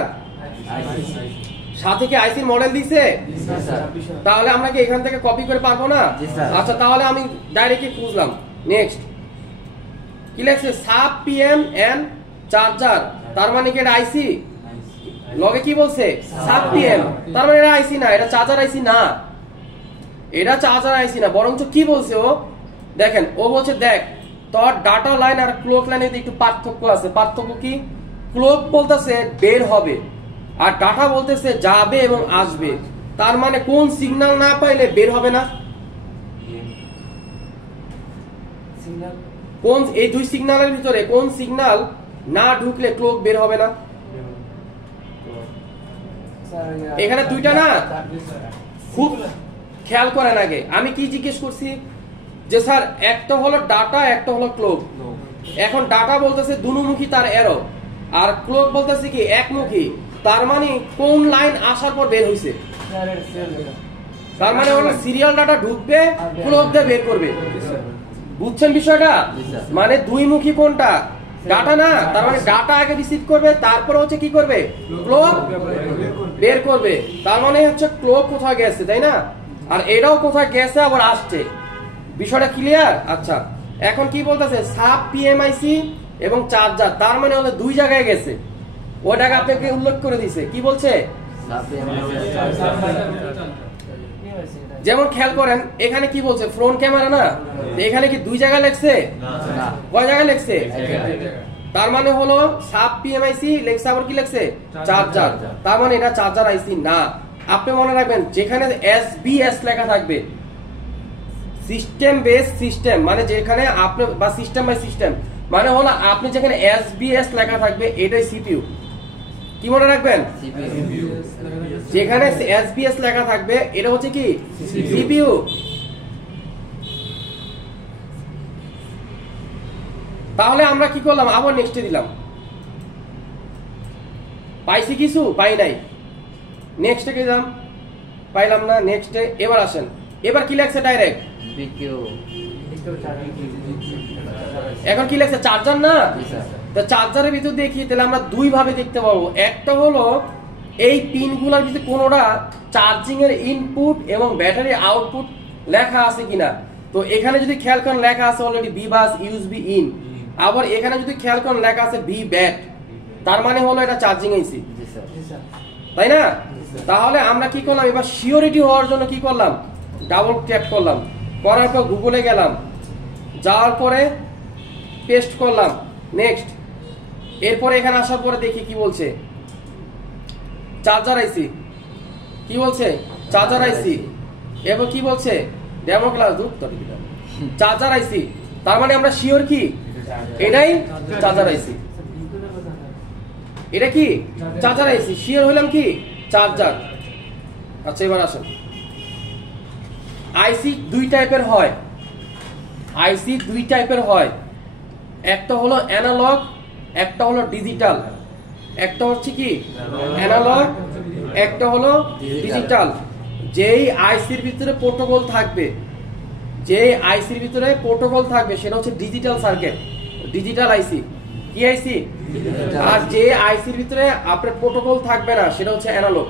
সাথে কি আইসির মডেল দিছে? তাহলে আমরা কি এখান থেকে কপি করে পারবো না? আচ্ছা, তাহলে আমি ডাইরেক্টলি খুঁজলাম। নেক্সট কি লেখছে? Sub PM and charger. তার মানে কি এটা আইসি? লগে কি বলছে? Sub PM. তার মানে এটা আইসি না, এটা চার্জার আইসি না, এটা চার্জার আইসি না। বরঞ্চ কি বলছে ও দেখেন, ও বলছে দেখ তোর ডাটা লাইন আর ক্লক লাইনের একটু পার্থক্য আছে। পার্থক্য কি? ক্লক বলতেছে বের হবে, আর ডাটা বলতেছে যাবে এবং আসবে। তার মানে কোন সিগন্যাল না পাইলে বের হবে না? কোন এই দুই সিগন্যালের ভিতরে কোন সিগন্যাল না ঢুকলে ক্লক বের হবে না? এখানে দুইটা না, খুব খেয়াল করেন। আগে আমি কি জিজ্ঞেস করছি যে স্যার একটা হলো ডাটা, একটা হলো ক্লক। এখন ডাটা বলতেছে দুমুখী তার অ্যারো, আর ক্লক বলতেছি কি একমুখী, তার মানে কোন লাইন আসার পর বের হইছে, তার মানে হলো সিরিয়াল ডাটা ঢুকবে ক্লক দিয়ে বের করবে। বুঝছেন বিষয়টা? মানে দুইমুখী কোনটা ডাটা না, তার মানে ডাটা আগে রিসিভ করবে, তারপর হচ্ছে কি করবে ক্লক বের করবে। তার মানে হচ্ছে ক্লক কোথায় গেছে, তাই না? আর এটাও কোথায় গেছে আবার আসছে। বিষয়টা ক্লিয়ার? আচ্ছা, এখন কি বলতেছে সাব পিএমআইসি এবং চার্জার, তার মানে হলো দুই জায়গায় গেছে, ওটাকে আপনাকে উল্লেখ করে দিছে। কি বলছে? যেমন খেয়াল করেন এখানে কি বলছে ফ্রন্ট ক্যামেরা না, এখানে কি দুই জায়গায় লেখছে? কয় জায়গায় লেখছে? তার মানে হলো সাব পিএমআইসি লেখছে, আবার কি লেখছে চার্জার, তার মানে এটা চার্জার আইসি না। আপনি মনে রাখবেন যেখানে এসবিএস লেখা থাকবে সিস্টেম বেস সিস্টেম, মানে যেখানে আপনি বা সিস্টেম বাই সিস্টেম, মানে হলো আপনি যেখানে এসবিএস লেখা থাকবে এটাই সিপিইউ। কি মনে রাখবেন? যেখানে এসবিএস লেখা থাকবে এটা হচ্ছে কি সিপিইউ। তাহলে আমরা কি করলাম, আবার নেক্সটে দিলাম, পাইছি কিছু? পাই নাই। নেক্সটে গেলাম, পাইলাম না, নেক্সটে। এবার আসেন, এবার কি লেখছে ডাইরেক্ট এখন কি লেখছে চার্জার না, তো চার্জারের ভিতর দেখি তাহলে আমরা দুই ভাবে দেখতে পাবো। একটা হলো এই পিনগুলোর ভিতরে কোনোটা চার্জিং এর ইনপুট এবং ব্যাটারি আউটপুট লেখা আছে কিনা। তো এখানে যদি খেয়াল করেন লেখা আছে already V bus USB in, আবার এখানে যদি খেয়াল করেন লেখা আছে বি ব্যাট, তার মানে হলো এটা চার্জিং আইসি, তাই না? তাহলে আমরা কি করলাম, এবার সিওরিটি হওয়ার জন্য কি করলাম, ডাবল ট্যাপ করলাম, করার পর গুগলে গেলাম, যাওয়ার পরে পেস্ট করলাম, নেক্সট। এরপরে এখানে আসার পরে দেখি কি বলছে চার্জার আইসি, কি বলছে চার্জার আইসি, এবং কি বলছে ডেমো ক্লাস চার্জার আইসি, তার মানে আমরা শিওর কি এটাই চার্জার আইসি, এটা কি চার্জার আইসি, শিওর হলাম কি চার্জার। আচ্ছা এবার আসেন, আইসি দুই টাইপের হয়, আইসি দুই টাইপের হয়, একটা হলো অ্যানালগ, একটা হলো ডিজিটাল। একটা হচ্ছে কি অ্যানালগ, একটা হলো ডিজিটাল। যেই আইসির ভিতরে প্রোটোকল থাকবে, যেই আইসির ভিতরে প্রোটোকল থাকবে সেটা হচ্ছে ডিজিটাল সার্কিট, ডিজিটাল আইসি। কি আইসি? আর যে আইসির ভিতরে আপনার প্রোটোকল থাকবে না সেটা হচ্ছে অ্যানালগ।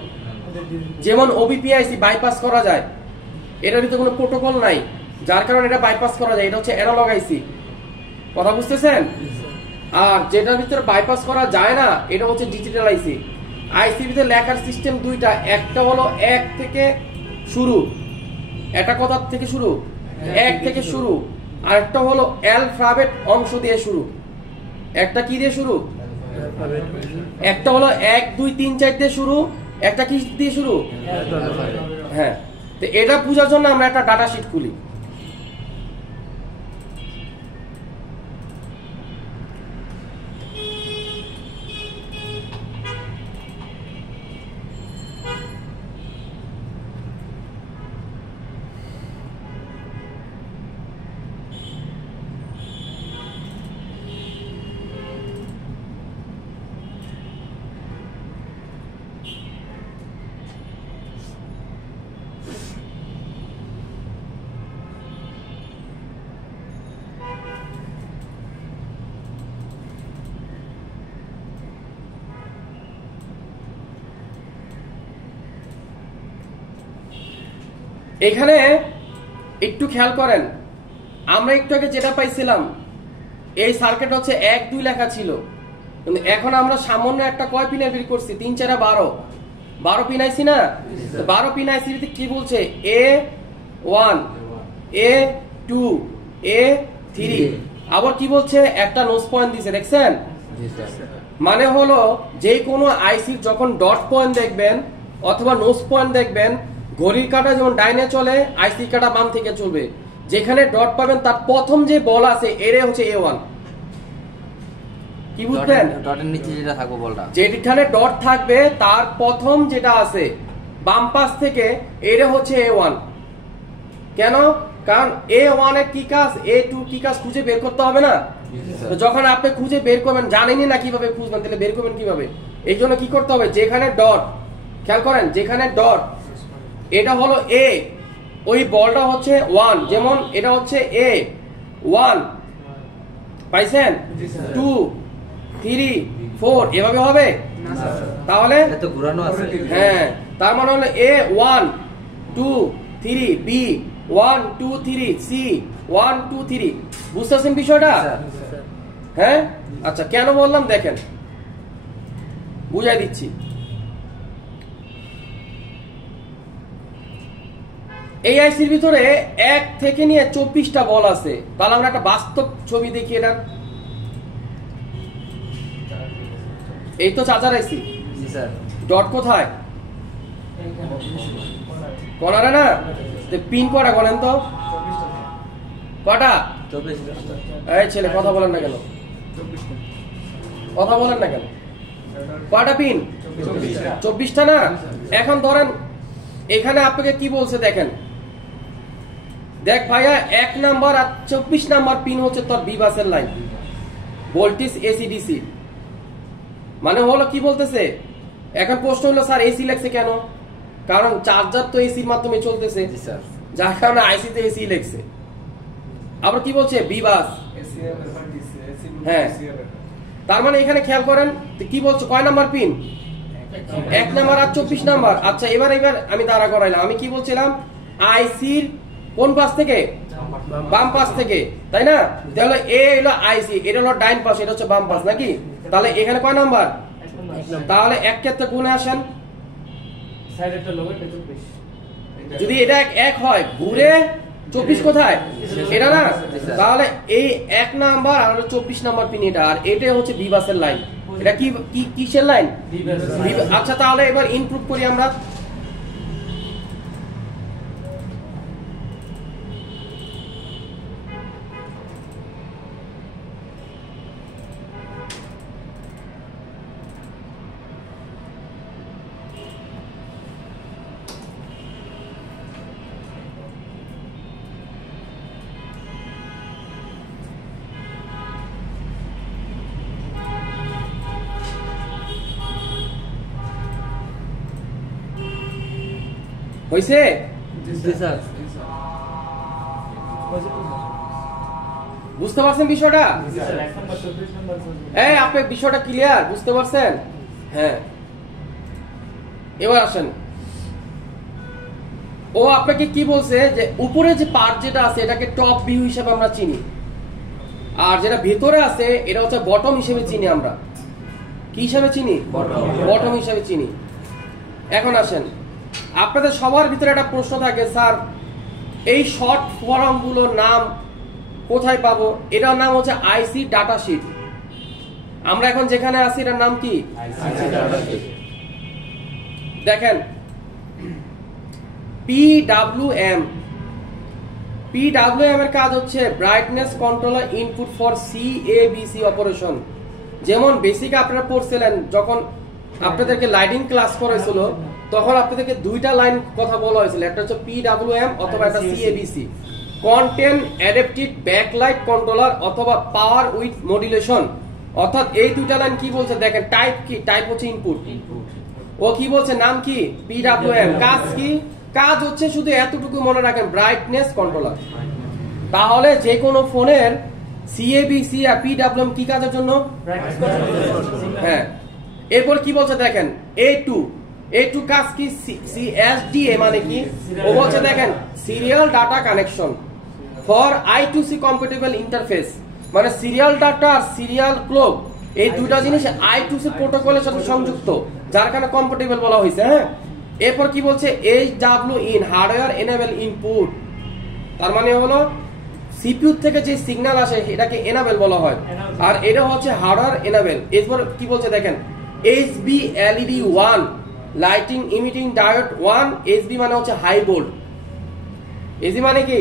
যেমন ওবিপি আইসি বাইপাস করা যায়, এটার ভিতরে কোনো প্রোটোকল নাই, যার কারণে এটা বাইপাস করা যায়, এটা হচ্ছে অ্যানালগ আইসি। কথা বুঝতেছেন? আর যেটার ভিতরে বাইপাস করা যায় না এটা হচ্ছে ডিজিটাল আইসি। আইসির ভিতরে লেখার সিস্টেম দুইটা, একটা হলো এক থেকে শুরু, এটা কথা থেকে শুরু, এক থেকে শুরু, আর একটা হলো অ্যালফাবেট অংশ দিয়ে শুরু। একটা কি দিয়ে শুরু? একটা হলো 1 2 3 4 দিয়ে শুরু, একটা কি দিয়ে শুরু? হ্যাঁ, তো এটা বোঝার জন্য আমরা একটা ডাটা শিট খুলি। এখানে একটু খেয়াল করেন, আমরা একটু আগে যেটা পাইছিলাম এই সার্কিট হচ্ছে 1 2 লেখা ছিল, কিন্তু এখন আমরা সামান্য একটা কয় পিনের বের করছি, 3 4 12 পিন আইছি না। 12 পিন আইসি কি বলছে? A1 A2 A3, আবার কি বলছে একটা নোজ পয়েন্ট দিছে, দেখছেন? মানে হলো যে কোনো আইসি যখন ডট পয়েন্ট দেখবেন অথবা নোজ পয়েন্ট দেখবেন, ঘড়ির কাঁটা যেমন ডাইনে চলে আইসি কাঁটা বাম থেকে চলবে, যেখানে ডট পাবেন তার প্রথম যে বল আছে এরে হচ্ছে A1। কি বুঝলেন? ডটের নিচে যেটা থাকবে বলটা, যেখানে ডট থাকবে তার প্রথম যেটা আছে বাম পাশ থেকে এরে হচ্ছে A1। কেন? কারণ A1 এর কি কাজ, A2 কি কাজ খুঁজে বের করতে হবে না, তো যখন আপনি খুঁজে বের করবেন, জানেনই না কিভাবে খুঁজবেন, তাহলে বের করবেন কিভাবে? এই জন্য কি করতে হবে, যেখানে ডট, খেয়াল করেন, যেখানে ডট, এটা হলো এ, ওই বলটা হচ্ছে 1, যেমন এটা হচ্ছে এ 1, পাইছেন? 2 3 4 এভাবে হবে তাহলে? এত ঘোরানো আছে। হ্যাঁ, তার মানে হলো এ 1 2 3, বি 1 2 3, সি 1 2 3। বুঝতেছেন বিষয়টা? হ্যাঁ, আচ্ছা, কেন বললাম দেখেন, বুঝাই দিচ্ছি। এই আইসির ভিতরে 1 থেকে নিয়ে 24টা বল আছে। তাহলে আমরা একটা বাস্তব ছবি দেখি। এটা এই তো চার্জার আইসি, জি স্যার। ডট কোথায়? কর্নারে না? পিন কটা বলেন তো? কটা? 24 এই ছেলে, কথা বলেন না কেন? কথা বলেন না কেন? কটা পিন? 24টা না? এখন ধরেন এখানে আপনাকে কি বলছে দেখেন, দেখ ভাইয়া, 1 নাম্বার আর 24 নাম্বার পিন হচ্ছে তোর বি বাসের লাইন, ভোল্টেজ এসি ডিসি। মানে হলো কি বলতেছে, এখন প্রশ্ন হলো স্যার এসি লেখছে কেন? কারণ চার্জার তো এসির মাধ্যমে চলতেছে, জি স্যার। যার কারণে আইসি তে এসি লেখছে। আবার কি বলছে, বি বাস। হ্যাঁ, তার মানে এখানে খেয়াল করেন কি বলছে, কয় নাম্বার পিন? 1 নাম্বার আর 24 নাম্বার। আচ্ছা, এবার আমি দাঁড়া করাইলাম। আমি কি বলছিলাম, আইসির কোন পাশ থেকে? বাম পাশ থেকে, তাই না? তাহলে এ হলো আইসি, এটা হলো ডাইন পাশ, এটা হচ্ছে বাম পাশ, নাকি? তাহলে এখানে কয় নাম্বার? তাহলে এক ক্ষেত্রে গুণে আসেন, যদি এটা 1 হয়, ঘুরে 24 কোথায়? এটা না? তাহলে এই 1 নাম্বার আর 24 নাম্বার পিন এটা, আর এটা হচ্ছে বি বাসের লাইন। এটা কি কিসের লাইন? আচ্ছা, তাহলে এবার ইনপুট করি আমরা। হইছে? জি স্যার। বুঝতে পারছেন বিষয়টা? এই আপনি বিষয়টা ক্লিয়ার বুঝতে পারছেন? হ্যাঁ, এবার আসেন, ও আপনাকে কি বলছে যে উপরে যে পার্ট যেটা আছে এটাকে টপ ভিউ হিসেবে আমরা চিনি, আর যেটা ভিতরে আছে এটা হচ্ছে বটম হিসেবে চিনি। আমরা কি হিসেবে চিনি? বটম হিসেবে চিনি। এখন আসেন, আপনাদের সবার ভিতরে একটা প্রশ্ন থাকে, স্যার এই শর্ট ফর্ম গুলোর নাম কোথায় পাবো? এটার নাম হচ্ছে আইসি ডাটা শিট। আমরা এখন যেখানে আছি এটার নাম কি? দেখেন, PWM এর কাজ হচ্ছে brightness controller input for CABC operation. যেমন বেসিক আপনারা পড়ছিলেন, যখন আপনাদেরকে লাইটিং ক্লাস করেছিল তখন আপনাদেরকে দুইটা লাইন কথা বলা হয়েছিল, একটা হচ্ছে PWM অথবা একটা CABC, content adaptive backlight controller অথবা পাওয়ার উইথ মডুলেশন। অর্থাৎ এই দুইটা লাইন কি বলছে দেখেন, টাইপ কি? টাইপ হচ্ছে ইনপুট। ও কি বলছে, নাম কি? PWM। কাজ কি? কাজ হচ্ছে শুধু এতটুকু মনে রাখেন, ব্রাইটনেস কন্ট্রোলার। তাহলে যে কোনো ফোনের CABC আর PWM কি কাজের জন্য? হ্যাঁ, এরপর কি বলছে দেখেন, A2 কাজ কি? CSDA মানে কি? ও বলছে দেখেন, serial data connection for I2C compatible interface, মানে সিরিয়াল ডাটা আর সিরিয়াল ক্লক এই দুইটা জিনিস I2C প্রোটোকলের সাথে সংযুক্ত, যার কারণে কম্প্যাটিবল বলা হয়েছে। হ্যাঁ, এরপর কি বলছে, HWIN হার্ডওয়্যার এনেবল ইনপুট, তার মানে হলো সিপিইউ থেকে যে সিগন্যাল আসে এটাকে এনেবল বলা হয়, আর এটা হচ্ছে হার্ডওয়্যার এনেবল। এরপর কি বলছে দেখেন, HB LED 1 lighting emitting diode 1, HB মানে হচ্ছে হাই ভোল্ট। এসি মানে কি?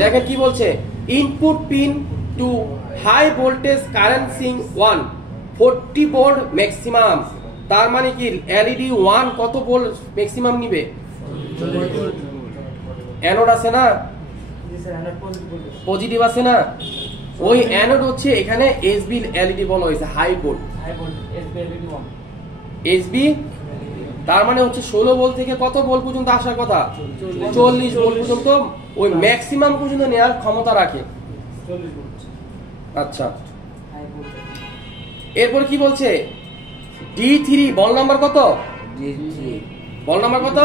দেখেন কি বলছে, input pin to high voltage current sink 1 40 volt maximum. তার মানে কি LED 1 কত ভোল্ট ম্যাক্সিমাম নিবে? অ্যানোড আছে না, পজিটিভ আছে না, ওই অ্যানোড হচ্ছে এখানে এসবি এলইডি বলা হয়েছে, হাই ভোল্ট এসবি। তার মানে হচ্ছে 16 ভোল্ট থেকে কত ভোল্ট পর্যন্ত আসার কথা, 40 ভোল্ট পর্যন্ত ওই ম্যাক্সিমাম পর্যন্ত নেওয়ার ক্ষমতা রাখে। আচ্ছা, এরপর কি বলছে, D3 বল নাম্বার কত, বল নাম্বার কত,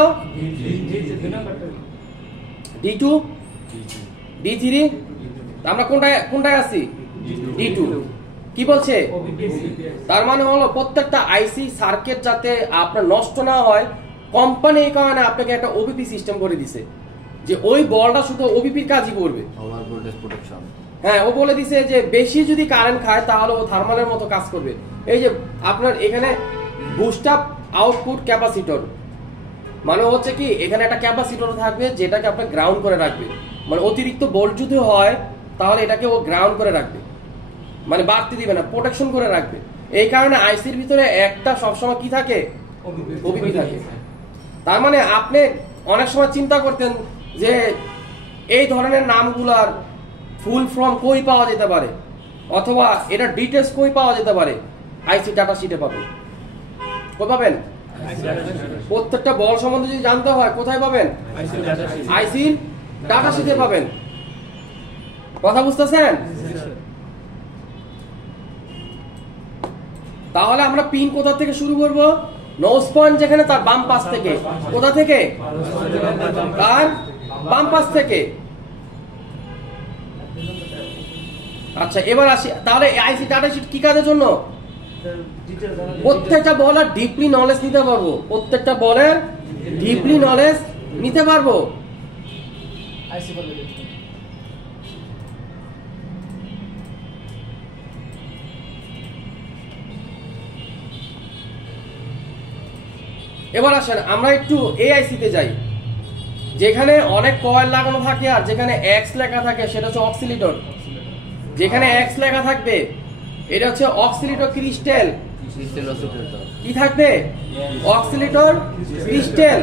D2 D3, আমরা কোনটায় আছি, D2। কি বলছে, তার মানে হলো প্রত্যেকটা আইসি সার্কিট যাতে আপনার নষ্ট না হয়, কোম্পানি এই কারণে আপনাকে একটা ওবিপি সিস্টেম করে দিছে যে ওই বলটা শুধু ওবিপির কাজই করবে। ওভার ভোল্টেজ প্রোটেকশন, হ্যাঁ, ও বলে দিছে যে বেশি যদি কারেন্ট খায় তাহলে ও থার্মালের মতো কাজ করবে। এই যে আপনার এখানে বুস্ট আপ আউটপুট ক্যাপাসিটর, মানে হচ্ছে কি এখানে একটা ক্যাপাসিটর থাকবে যেটাকে আপনার গ্রাউন্ড করে রাখবে, মানে অতিরিক্ত ভোল্ট যদি হয় তাহলে এটাকে ও গ্রাউন্ড করে রাখবে, মানে বাড়তে দিবে না, প্রোটেকশন করে রাখবে। এই কারণে আইসির ভিতরে একটা সবসময় কি থাকে, ওবিপি থাকে। তার মানে আপনি অনেক সময় চিন্তা করতেন যে এই ধরনের নামগুলার ফুল ফর্ম কই পাওয়া যেতে পারে, অথবা এটা ডিটেলস কই পাওয়া যেতে পারে, আইসি ডাটা শিটে পাবেন। কই পাবেন, প্রত্যেকটা বল সম্বন্ধে যদি জানতে হয় কোথায় পাবেন, আইসির ডাটা শিটে পাবেন। কথা বুঝতেছেন? তাহলে আমরা পিন কোথা থেকে শুরু করব, নোজ পয়েন্ট যেখানে তার বাম পাশ থেকে। কোথা থেকে, তার বাম পাশ থেকে। আচ্ছা, এবার আসি তাহলে আইসি ডাটা শিট কি কাজের জন্য, প্রত্যেকটা বলের ডিপলি নলেজ নিতে পারবো, প্রত্যেকটা বলের ডিপলি নলেজ নিতে পারবো। এবার আসেন আমরা একটু এআইসি তে যাই, যেখানে অনেক কয়েল লাগানো থাকে আর যেখানে এক্স লেখা থাকে সেটা হচ্ছে অক্সিলেটর। যেখানে এক্স লেখা থাকবে এটা হচ্ছে অক্সিলেটর ক্রিস্টাল। কি থাকবে, অক্সিলেটর ক্রিস্টাল।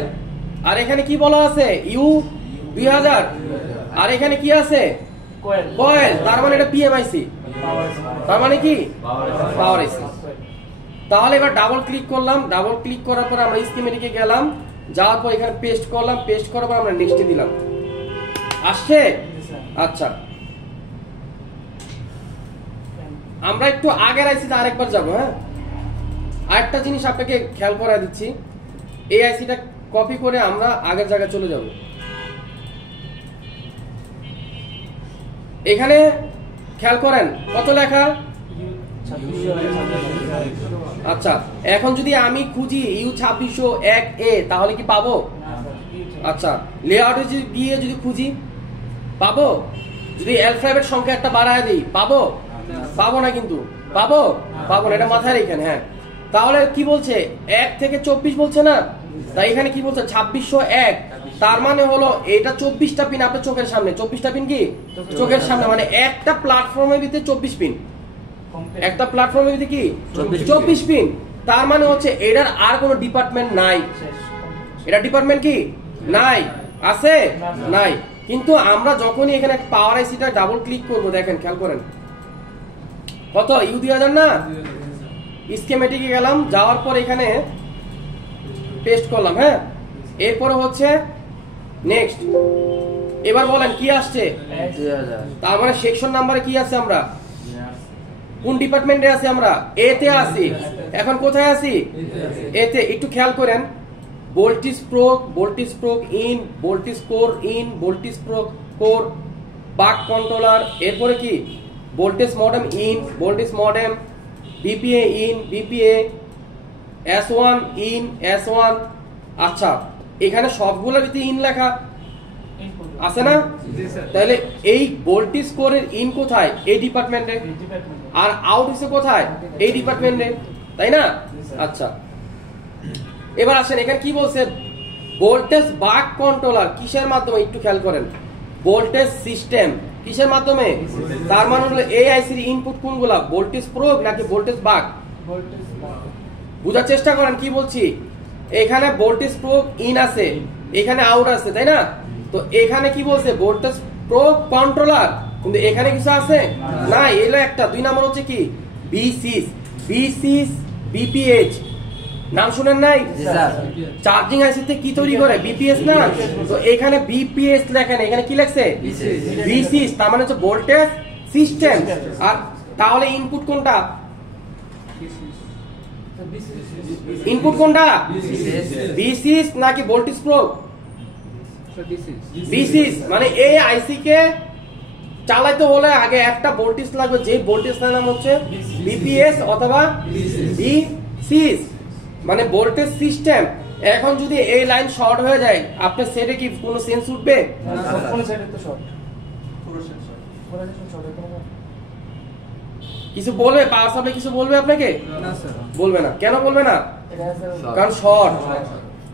আর এখানে কি বলা আছে, ইউ 2000। আর এখানে কি আছে, কয়েল। তার মানে এটা পিএমআইসি, তার মানে কি পাওয়ার আইসি। তাহলে এবার ডাবল ক্লিক করলাম, ডাবল ক্লিক করার পর আমরা স্কিমেটিকে গেলাম, যাওয়ার পর এখানে পেস্ট করলাম, পেস্ট করার পর আমরা নেক্সটে দিলাম। আসছে? আচ্ছা, আমরা একটু আগের আইসিতে আরেকবার যাব। হ্যাঁ, আরেকটা জিনিস আপনাকে খেয়াল করা দিচ্ছি, এই আইসিটা কপি করে আমরা আগের জায়গায় চলে যাব। এখানে খেয়াল করেন কত লেখা। আচ্ছা, এখন যদি আমি খুঁজি U2601A তাহলে কি পাবো? আচ্ছা, লেআউটে গিয়ে যদি খুঁজি পাবো? যদি অ্যালফাবেট সংখ্যা একটা বাড়ায় দিই পাবো? পাবো না, কিন্তু পাবো না, এটা মাথায় রেখেন। হ্যাঁ, তাহলে কি বলছে, 1 থেকে 24 বলছে না, তাই এখানে কি বলছে 2601। তার মানে হলো এটা 24টা পিন আপনার চোখের সামনে। 24টা পিন কি চোখের সামনে, মানে একটা প্ল্যাটফর্মের ভিতরে 24 পিন, একটা প্ল্যাটফর্মের ভিতরে কি 24 পিন। তার মানে হচ্ছে এটার আর কোনো ডিপার্টমেন্ট নাই। এটা ডিপার্টমেন্ট কি নাই, আছে নাই। কিন্তু আমরা যখনই এখানে পাওয়ার আইসিটা ডাবল ক্লিক করব, দেখেন খেয়াল করেন কত, U2000 না। স্কিমেটিকে গেলাম, যাওয়ার পর এখানে পেস্ট করলাম। হ্যাঁ, এরপরে হচ্ছে নেক্সট। এবার বলেন কি আসছে, তার মানে সেকশন নাম্বারে কি আছে, আমরা কোন ডিপার্টমেন্টে আছি, আমরা এ তে আছি। এখন কোথায় আছি, এ তে। একটু খেয়াল করেন, voltage prog in, voltage core in, voltage prog core, buck controller, এরপরে কি voltage modem in, voltage modem, BPA in, BPA, S1 in, S1। আচ্ছা, এখানে সবগুলোর ভিতরে ইন লেখা আছে না, তাহলে এই ভোল্টেজ কোরের ইন কোথায়, এই ডিপার্টমেন্টে, আর আউট হচ্ছে কোথায়, এই ডিপার্টমেন্টে, তাই না? আচ্ছা, এবার আসেন এখানে কি বলছে, ভোল্টেজ বাক কন্ট্রোলার কিসের মাধ্যমে, একটু খেয়াল করেন, ভোল্টেজ সিস্টেম কিসের মাধ্যমে। তার মানে হলো এই আইসির ইনপুট কোনগুলা, ভোল্টেজ প্রোব নাকি ভোল্টেজ বাক। বুঝার চেষ্টা করেন কি বলছি, এখানে ভোল্টেজ প্রোব ইন আছে, এখানে আউট আছে, তাই না? তো এখানে কি বলছে, ভোল্টেজ প্রোব কন্ট্রোলার কিন্তু এখানে কিছু আছে না, এলো একটা। 2 নাম্বার হচ্ছে কি বিসিস বিপিএইচ, নাম শুনেন নাই? চার্জিং আইসিতে কি তৈরি করে? বিপিএস না? তো এখানে বিপিএস লেখেন, এখানে কি লেখছে? বিসিস, তার মানে হচ্ছে ভোল্টেজ সিস্টেম। আর তাহলে ইনপুট কোনটা? ইনপুট কোনটা? বিসিস নাকি ভোল্টেজ প্রোব? বিসিস। মানে এই আইসি কে চালাইতে হলে আগে একটা ভোল্টেজ লাগবে, যে ভোল্টেজটার নাম হচ্ছে বিপিএস অথবা বিসিস, মানে ভোল্টেজ সিস্টেম। এখন যদি এই লাইন শর্ট হয়ে যায়, আপনার সেটে কি কোনো সেন্স উঠবে? কিছু বলবে? পাওয়ার সাপ্লাই কিছু বলবে আপনাকে? বলবে না। কেন বলবে না? কারণ শর্ট।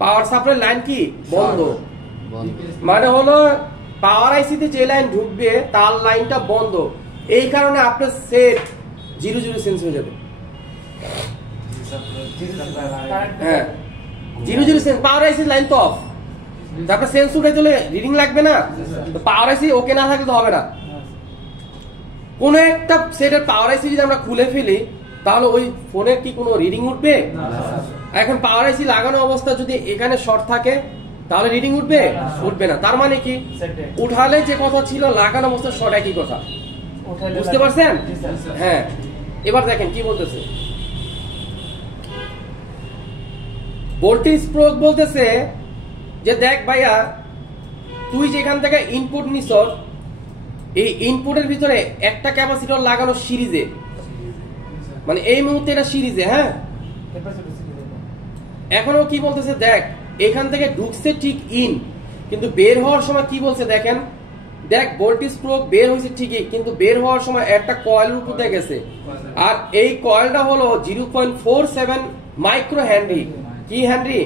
পাওয়ার সাপ্লাই লাইন কি বন্ধ, মানে হলো পাওয়ার আইসিতে যে লাইন ঢুকবে তার লাইনটা বন্ধ। এই কারণে আপনার সেট 0 সেন্স হয়ে যাবে। হ্যাঁ, 0 সেন্স। পাওয়ার আইসি লাইন তো অফ, তারপর সেন্স উঠাইতে হলে রিডিং লাগবে না? তো পাওয়ার আইসি ওকে না থাকলে তো হবে না। কোন একটা সেটের পাওয়ার আইসি যদি আমরা খুলে ফেলি, তাহলে ওই ফোনের কি কোনো রিডিং উঠবে? এখন পাওয়ার আইসি লাগানো অবস্থা যদি এখানে শর্ট থাকে, তাহলে রিডিং উঠবে? উঠবে না। তার মানে কি, উঠালে যে কথা ছিল লাগানো অবস্থা শর্ট একই কথা। বুঝতে পারছেন? হ্যাঁ। এবার দেখেন কি বলতেছে। ভোল্টেজ প্রয়োগ বলতেছে যে দেখ ভাইয়া, তুই যেখান থেকে ইনপুট নিছ, এই ইনপুটের ভিতরে একটা ক্যাপাসিটর লাগানো সিরিজে, মানে এই মুহূর্তে এটা সিরিজে। হ্যাঁ, এখনো কি বলতেছে দেখ, এখান থেকে ঢুকছে ঠিক ইন, কিন্তু বের হওয়ার সময় কি বলছে দেখেন, দেখ ভোল্টেজ প্রয়োগ বের হয়েছে ঠিকই, কিন্তু বের হওয়ার সময় একটা কয়েল উপরে গেছে, আর এই কয়েলটা হলো 0.47 মাইক্রো হেনরি। কি হেনরি?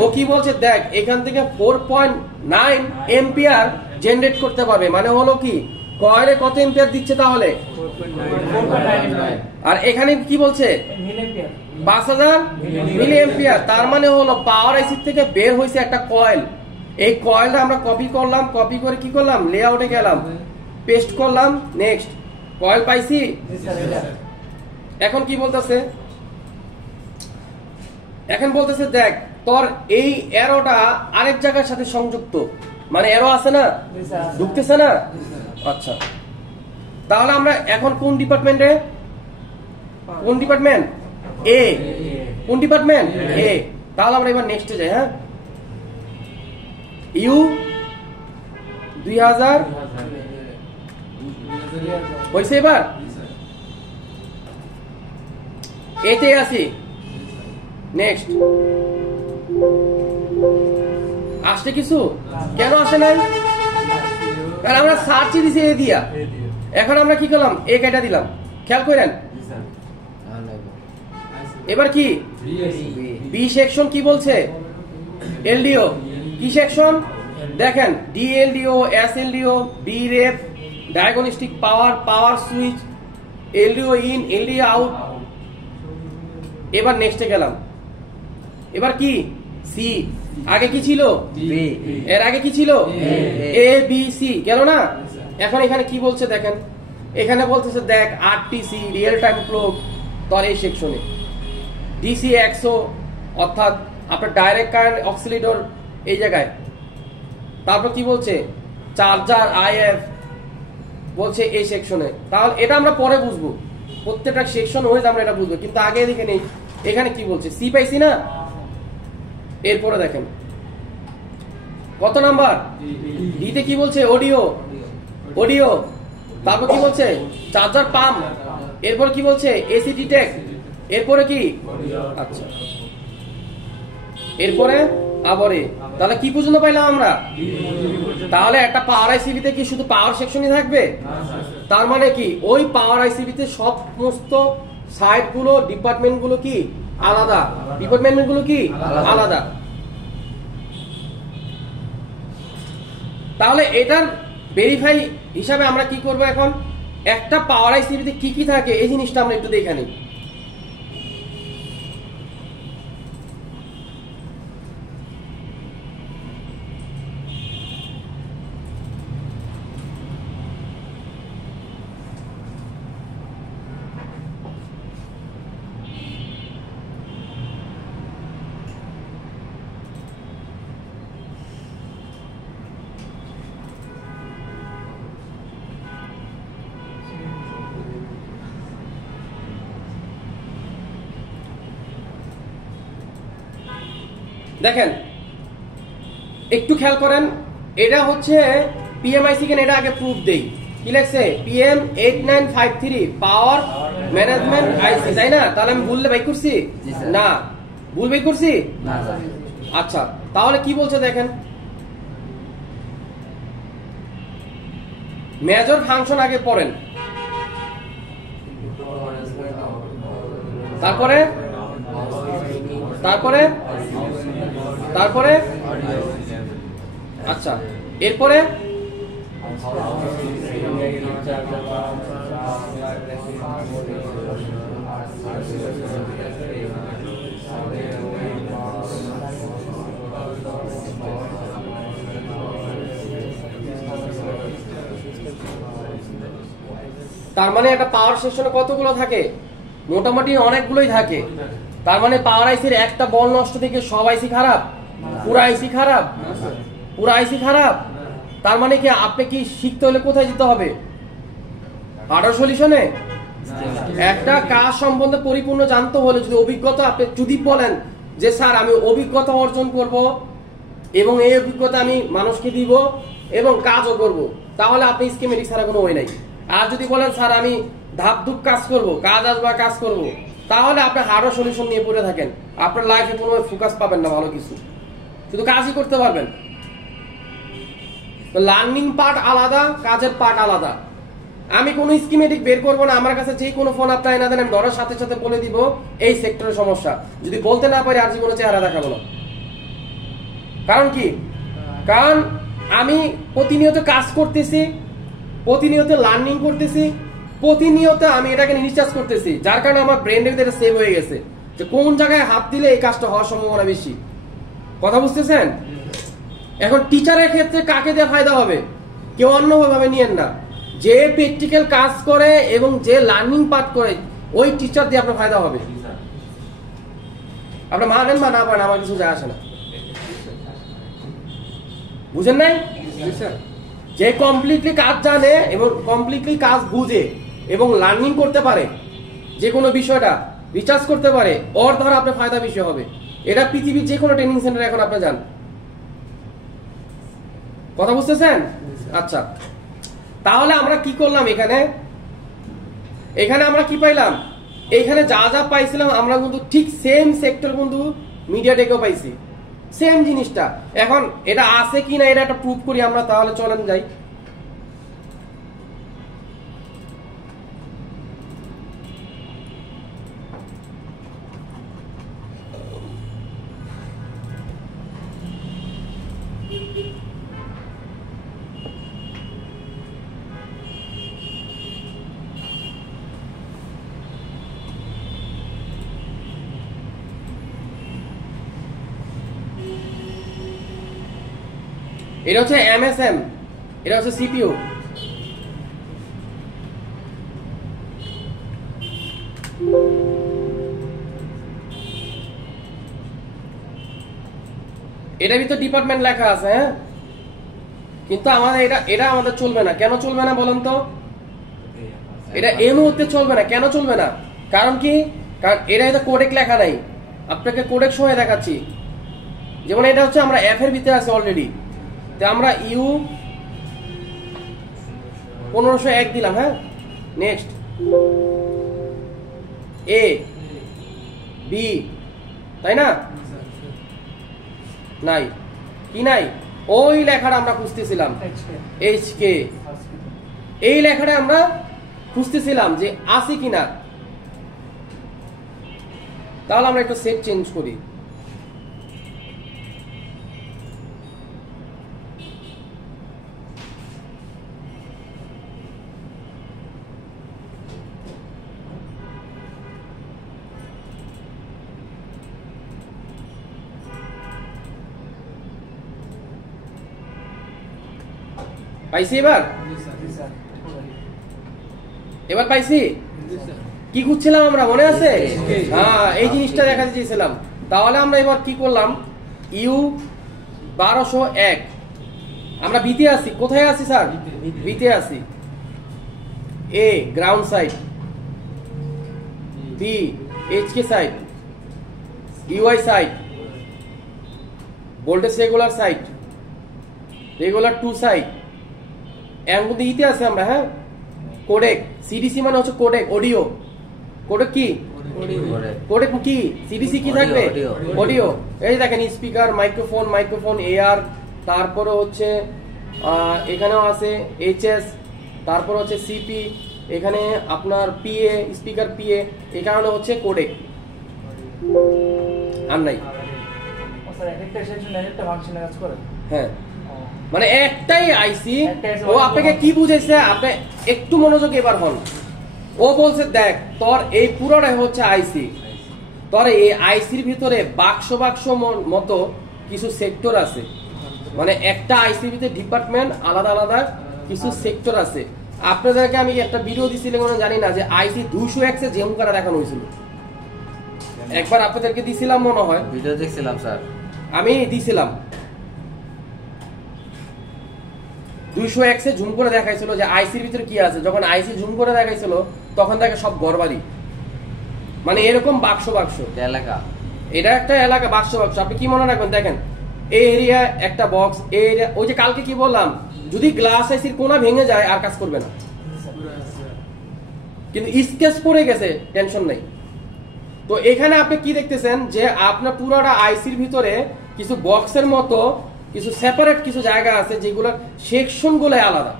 ও কি বলছে দেখ, এখান থেকে 4.9 এম্পিয়ার জেনারেট করতে পারবে। মানে হলো কি, কয়েলে কত এম্পিয়ার দিচ্ছে তাহলে? আর এখানে কি বলছে? 5000 মিলি এম্পিয়ার। তার মানে হলো পাওয়ার আইসি থেকে বের হয়েছে একটা কয়েল। এই কয়েলটা আমরা কপি করলাম, কপি করে কি করলাম, লেআউটে গেলাম, পেস্ট করলাম, নেক্সট কয়েল পাইছি। এখন কি বলতেছে? এখন বলতেছে দেখ, তোর এই অ্যারোটা আরেক জায়গার সাথে সংযুক্ত, মানে অ্যারো আছে না, ঢুকতেছে না। আচ্ছা, তাহলে আমরা এখন কোন ডিপার্টমেন্টে? কোন ডিপার্টমেন্ট? এ। কোন ডিপার্টমেন্ট? এ। তাহলে আমরা এবার নেক্সটে যাই। হ্যাঁ, ইউ 2000 হয়েছে। এবার এতে আসি, নেক্সট আসছে কিছু? কেন আসে নাই? কারণ আমরা সার্চ দিছি এ দিয়া। এখন আমরা কি করলাম, এ কেটে দিলাম। খেয়াল করেন। এবার কি বি সেকশন কি বলছে? এলডিও। কি সেকশন? দেখেন, DLDO, SLDO, B rep, diagnostic power, power switch, LDO in, LDO out. এবার নেক্সটে গেলাম। এবার কি সি। আগে কি ছিল? বি। এর আগে কি ছিল? A B C. গেল না? এখন এখানে কি বলছে দেখেন, এখানে বলতেছে দেখ আরটিসি, রিয়েল টাইম ক্লক, তোর এই সেকশনে ডিসি 100 অর্থাৎ আপনার ডাইরেক্ট কারেন্ট অক্সিলেটর এই জায়গায়। তারপর কি বলছে? চার্জার আইএফ বলছে এই সেকশনে। তাহলে এটা আমরা পরে বুঝবো, প্রত্যেকটা সেকশন হয়ে আমরা এটা বুঝবো, কিন্তু আগে দেখে নেই এখানে কি বলছে। সি পাইছি না? এরপরে দেখেন কত নাম্বার? ডিতে কি বলছে? অডিও। অডিও। তারপর কি বলছে? Charger pump. এরপর কি বলছে? AC detect. এরপরে কি? আচ্ছা, এরপরে আবার এ। তাহলে কি পর্যন্ত পাইলাম আমরা? তাহলে একটা পাওয়ার আইসিবিতে কি শুধু পাওয়ার সেকশনই থাকবে? তার মানে কি, ওই পাওয়ার আইসিবিতে সমস্ত সাইট গুলো, ডিপার্টমেন্ট গুলো কি আলাদা, ডিপার্টমেন্ট গুলো কি আলাদা। তাহলে এটার ভেরিফাই হিসাবে আমরা কি করব? এখন একটা পাওয়ার আইসিবিতে কি কি থাকে এই জিনিসটা আমরা একটু দেখে নিই। দেখেন একটু খেয়াল করেন, এটা হচ্ছে পিএমআইসি কেন, এটা আগে প্রুফ দেই। কি লেখছে? PM 8953 পাওয়ার ম্যানেজমেন্ট আইসি, তাই না? তাহলে আমি ভুল বাই করছি না? ভুল বাই করছি না স্যার। আচ্ছা, তাহলে কি বলছে দেখেন, মেজর ফাংশন আগে পড়েন, তারপরে তারপরে তারপরে আচ্ছা, এরপরে তার মানে একটা পাওয়ার সেকশনে কতগুলো থাকে? মোটামুটি অনেকগুলোই থাকে। তার মানে পাওয়ার আইসির একটা বল নষ্ট থেকে সব আইসি খারাপ? পুরো আইসি খারাপ? পুরো আইসি খারাপ? তার মানে কি আপনি কি শিখতে হলে কোথায় যেতে হবে? হার্ডওয়্যার সলিউশনে। একটা কাজ সম্বন্ধে পরিপূর্ণ জানতে হলে যদি অভিজ্ঞতা, আপনি যদি বলেন যে স্যার আমি অভিজ্ঞতা অর্জন করব এবং এই অভিজ্ঞতা আমি মানুষকে দিব এবং কাজও করব, তাহলে আপনি স্কিমেটিক ছাড়া কোনো ওয়ে নাই। আর যদি বলেন স্যার আমি ধাপ ধুপ কাজ করব, কাজ আসবা কাজ করব, তাহলে আপনি হার্ডওয়্যার সলিউশন নিয়ে পড়ে থাকেন, আপনার লাইফে কোনো ফোকাস পাবেন না ভালো কিছু, শুধু কাজই করতে পারবেন। তো লার্নিং পার্ট আলাদা, কাজের পার্ট আলাদা। আমি কোনো স্কিমেটিক বের করবো না, আমার কাছে যে কোনো ফোন আপনার এনে দেন, আমি ধরার সাথে সাথে বলে দিব এই সেক্টরের সমস্যা। যদি বলতে না পারি আর জীবনে চেহারা দেখাবো না। কারণ কি? কারণ আমি প্রতিনিয়ত কাজ করতেছি, প্রতিনিয়ত লার্নিং করতেছি, প্রতিনিয়ত আমি এটাকে রিসার্চ করতেছি, যার কারণে আমার ব্রেনের ভিতরে সেভ হয়ে গেছে যে কোন জায়গায় হাত দিলে এই কাজটা হওয়ার সম্ভাবনা বেশি। কথা বুঝতেছেন? এখন টিচারের ক্ষেত্রে কাকে দিয়ে ফায়দা হবে? কেউ অন্যভাবে নিয়েন না, যে প্র্যাকটিক্যাল কাজ করে এবং যে লার্নিং পার্ট করে ওই টিচার দিয়ে আপনার ফায়দা হবে। আপনি মানেন বা না পারেন আমার কিছু যায় আসে না। বুঝেন নাই? যে কমপ্লিটলি কাজ জানে এবং কমপ্লিটলি কাজ বুঝে এবং লার্নিং করতে পারে, যে কোনো বিষয়টা রিসার্চ করতে পারে, ওর দ্বারা আপনার ফায়দা বেশি হবে। এটা পৃথিবীর যে কোনো ট্রেনিং সেন্টারে এখন আপনি যান। কথা বুঝতেছেন? আচ্ছা, তাহলে আমরা কি করলাম এখানে? এখানে আমরা কি পাইলাম? এখানে যা যা পাইছিলাম আমরা কিন্তু ঠিক সেম সেক্টর কিন্তু মিডিয়াটেকেও পাইছি, সেম জিনিসটা। এখন এটা আছে কি না এটা একটা প্রুফ করি আমরা, তাহলে চলেন যাই। এটা হচ্ছে MSM, এটা হচ্ছে CPU। এটার ভিতর ডিপার্টমেন্ট লেখা আছে, হ্যাঁ, কিন্তু আমাদের এটা আমাদের চলবে না। কেন চলবে না বলেন তো? এটা এই মুহূর্তে চলবে না। কেন চলবে না? কারণ কি? কারণ এটা কোডেক লেখা নাই। আপনাকে কোডেক সময় দেখাচ্ছি। যেমন এটা হচ্ছে আমরা F এর ভিতরে আছে অলরেডি, তো আমরা U 1501 দিলাম, হ্যাঁ, নেক্সট A B, তাই না? নাই কি নাই? ওই লেখাটা আমরা খুঁজতেছিলাম, HK, এই লেখাটা আমরা খুঁজতেছিলাম যে আছে কিনা। তাহলে আমরা একটু সেট চেঞ্জ করি। পাইছি? এবার পাইছি? কি খুঁজছিলাম আমরা, মনে আছে? হ্যাঁ, এই জিনিসটা দেখাতে চেয়েছিলাম। তাহলে আমরা এবার কি করলাম? U 1201, আমরা বিতে আছি। কোথায় আছি স্যার? বিতে আছি। A ground side, B HK side, UI side, voltage regular side, regular two side, এর মধ্যে ইতে আছে আমরা, হ্যাঁ কোডেক, সিডিসি মানে হচ্ছে কোডেক, অডিও, কোডেক কি, কোডেক কি, সিডিসি কি থাকবে, অডিও। এই দেখেন স্পিকার, মাইক্রোফোন, মাইক্রোফোন এয়ার, তারপরে হচ্ছে এখানেও আছে এইচএস, তারপর হচ্ছে সিপি, এখানে আপনার পিএ, স্পিকার পিএ, এই কারণে হচ্ছে কোডেক। আর নাই, হ্যাঁ মানে একটাই আইসি। ও আপনাকে কি বুঝাইছে, আপনি একটু মনোযোগ এবার হন। ও বলছে দেখ তোর এই পুরোটাই হচ্ছে আইসি, তোর এই আইসির ভিতরে বাক্স বাক্স মতো কিছু সেক্টর আছে, মানে একটা আইসির ভিতরে ডিপার্টমেন্ট আলাদা আলাদা কিছু সেক্টর আছে। আপনাদেরকে আমি একটা ভিডিও দিছিলাম জানি না, যে আইসি 200X জেম করা দেখানো হয়েছিল, একবার আপনাদেরকে দিছিলাম মনে হয়, ভিডিও দেখছিলাম স্যার, আমি দিছিলাম 200X জুম করে দেখাইছিল যে আইসির ভিতরে কি আছে। যখন আইসি জুম করে দেখাইছিল তখন দেখে সব গড়বাড়ি, মানে এরকম বাক্স বাক্স এলাকা, এটা একটা এলাকা বাক্স বাক্স। আপনি কি মনে রাখবেন, দেখেন এই এরিয়া একটা বক্স, এই এরিয়া, ওই যে কালকে কি বললাম, যদি গ্লাস আইসির কোনা ভেঙে যায় আর কাজ করবে না, কিন্তু স্কেচ পড়ে গেছে টেনশন নাই। তো এখানে আপনি কি দেখতেছেন, যে আপনার পুরোটা আইসির ভিতরে কিছু বক্সের মতো কিছু সেপারেট কিছু জায়গা আছে, যেগুলোর সেকশন গুলো আলাদা,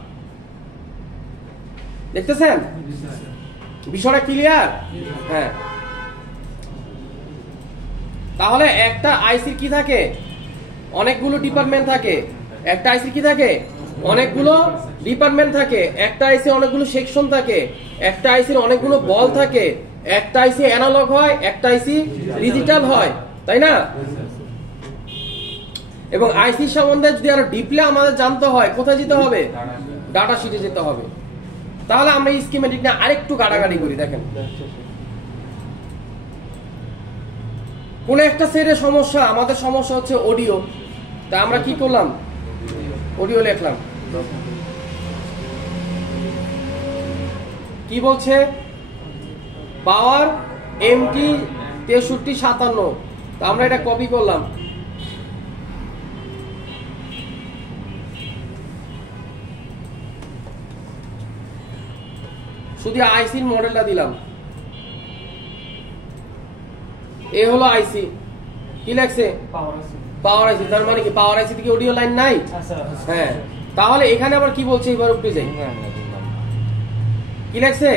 দেখতেছেন বিষয়টা ক্লিয়ার? হ্যাঁ, তাহলে একটা আইসির কি থাকে, অনেকগুলো ডিপার্টমেন্ট থাকে, একটা আইসির কি থাকে, অনেকগুলো ডিপার্টমেন্ট থাকে, একটা আইসি অনেকগুলো সেকশন থাকে, একটা আইসির অনেকগুলো বল থাকে, একটা আইসি অ্যানালগ হয়, একটা আইসি ডিজিটাল হয়, তাই না? এবং আইসি সম্বন্ধে যদি আরো ডিপলি আমাদের জানতে হয়, কোথায় যেতে হবে, ডাটা শিটে যেতে হবে। তাহলে আমরা এই স্কিমেটিক না আরেকটু গাড়াগাড়ি করি। দেখেন কোন একটা সেটের সমস্যা, আমাদের সমস্যা হচ্ছে অডিও, তা আমরা কি করলাম, অডিও লিখলাম। কি বলছে, পাওয়ার এমটি 6357, তা আমরা এটা কপি করলাম, শুধু আইসির মডেলটা দিলাম। এ হলো আইসি, কি লাগছে, পাওয়ার আইসি। তার মানে কি পাওয়ার আইসি থেকে অডিও লাইন নাই? হ্যাঁ, তাহলে এখানে আবার কি বলছে, এবার উপরে যাই, কি লাগছে,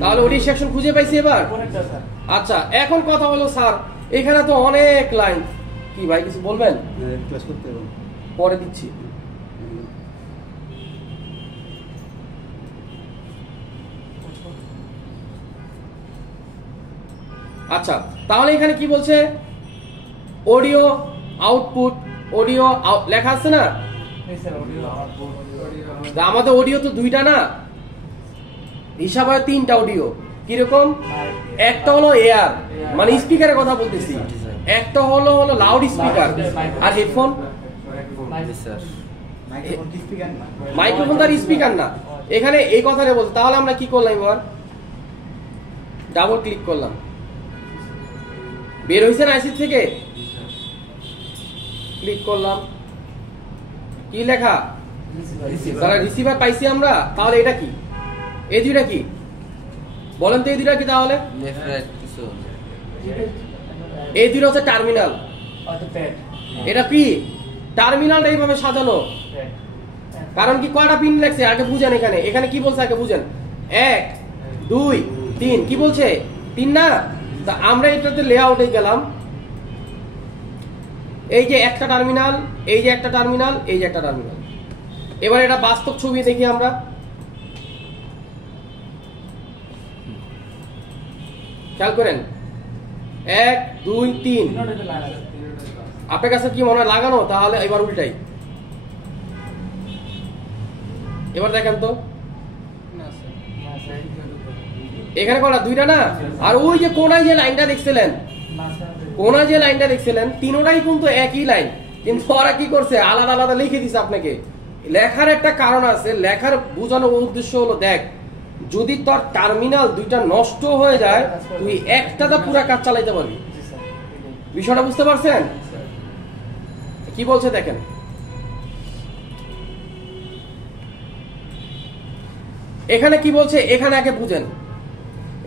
তাহলে অডিও সেকশন খুঁজে পাইছি এবার। আচ্ছা, এখন কথা হলো স্যার এখানে তো অনেক লাইন, কি ভাই কিছু বলবেন? পরে দিচ্ছি। আচ্ছা, তাহলে এখানে কি বলছে, অডিও আউটপুট, অডিও লেখা আছে না, আমাদের অডিও তো দুইটা না, হিসাব হয় তিনটা অডিও। কিরকম, একটা হলো এয়ার মানে স্পিকারের কথা বলতেছি, একটা হলো লাউড স্পিকার, আর হেডফোন, মাইক্রোফোন তার স্পিকার না, এখানে এই কথাটা বলছে। তাহলে আমরা কি করলাম, এবার ডাবল ক্লিক করলাম, বের হয়েছে না আইসি থেকে, ক্লিক করলাম, কি লেখা, রিসিভার পাইছি আমরা। তাহলে এটা কি, এই দুইটা কি বলেন তো, এই দুইটা কি, তাহলে এই দুইটা হচ্ছে টার্মিনাল। এটা কি টার্মিনালটা এইভাবে সাজানো, কারণ কি কয়টা পিন লাগছে আগে বুঝেন। এখানে এখানে কি বলছে আগে বুঝেন, 1 2 3, কি বলছে 3 না। তা আমরা এটাতে লেআউটে গেলাম, এই যে একটা টার্মিনাল, এই যে একটা টার্মিনাল, এই যে একটা টার্মিনাল। এবার এটা বাস্তব ছবি দেখি আমরা, খেয়াল করেন 1 2 3, আপনার কাছে কি মনে হয় লাগানো? তাহলে এবার উল্টাই, এবার দেখেন তো এখানে কটা, দুইটা না। আর ওই যে কোনায় যে লাইনটা দেখছিলেন, কোনায় যে লাইনটা দেখছিলেন, তিনটাই কিন্তু একই লাইন, কিন্তু ওরা কি করছে আলাদা আলাদা লিখে দিছে আপনাকে। লেখার একটা কারণ আছে, লেখার বোঝানোর উদ্দেশ্য হলো, দেখ যদি তোর টার্মিনাল দুইটা নষ্ট হয়ে যায়, তুই একটাতে পুরো কাজ চালাইতে পারবি। বিষয়টা বুঝতে পারছেন? কি বলছে দেখেন, এখানে কি বলছে, এখানে আগে বুঝেন।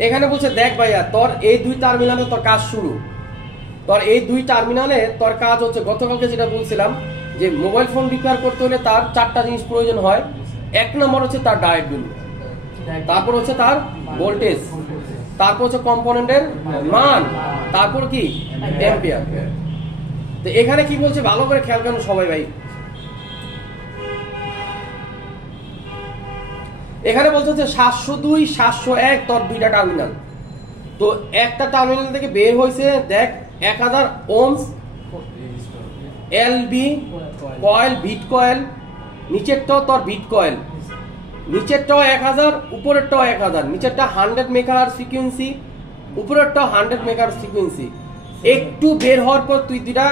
এখানে বলছে দেখ ভাইয়া, তোর এই 2 টার্মিনালে তোর কাজ শুরু। তোর এই 2 টার্মিনালে তোর কাজ হচ্ছে, গতকালকে যেটা বলছিলাম যে মোবাইল ফোন রিপেয়ার করতে হলে তার 4টা জিনিস প্রয়োজন হয়। 1 নম্বর হচ্ছে তার ডায়োডগুলো, তারপর হচ্ছে তার ভোল্টেজ, তারপর হচ্ছে কম্পোনেন্টের মান, তারপর কি অ্যাম্পিয়ার। তো এখানে কি বলছে ভালো করে খেয়াল করেন সবাই ভাই। এখানে বলছে যে 702 701 তোর 2টা টার্মিনাল। তো একটা টার্মিনাল থেকে বের হয়েছে দেখ 1000 ohms LB coil, bit coil, নিচেরটাও তোর বিট কয়েল, নিচেরটাও 1000, উপরেরটাও 1000, নিচেরটা 100 মেগাহার্টজ ফ্রিকোয়েন্সি, উপরেরটাও 100 মেগাহার্টজ ফ্রিকোয়েন্সি। একটু বের হওয়ার পর তুই 2টা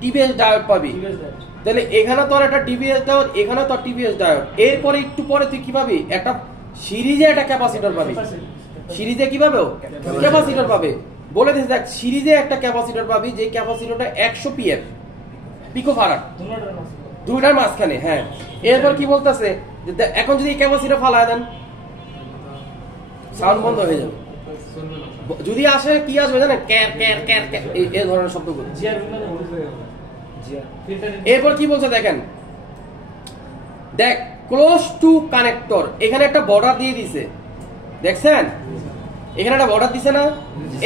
টিভিএস ডায়োড পাবি। তাহলে এখানে তোর একটা টিভিএস ডায়োড, এখানে তোর টিভিএস ডায়োড। এরপরে একটু পরে তুই কি পাবি, একটা সিরিজে একটা ক্যাপাসিটর পাবি। সিরিজে কি পাবে, ক্যাপাসিটর পাবে। বলে দিস দেখ, সিরিজে একটা ক্যাপাসিটর পাবি, যে ক্যাপাসিটরটা 100 পিএফ পিকোফারাড, দুইটার মাঝখানে। হ্যাঁ, এরপর কি বলতেছে, এখন যদি ক্যাপাসিটর ফালায় দেন সাউন্ড বন্ধ হয়ে যাবে। যদি আসে কি আসবে জানেন, ক্যার ক্যার ক্যার ক্যার, এই ধরনের শব্দগুলো। এরপর কি বলছে দেখেন, দেখ ক্লোজ টু কানেক্টর, এখানে একটা বর্ডার দিয়ে দিছে, দেখছেন এখানে একটা বর্ডার দিছে না।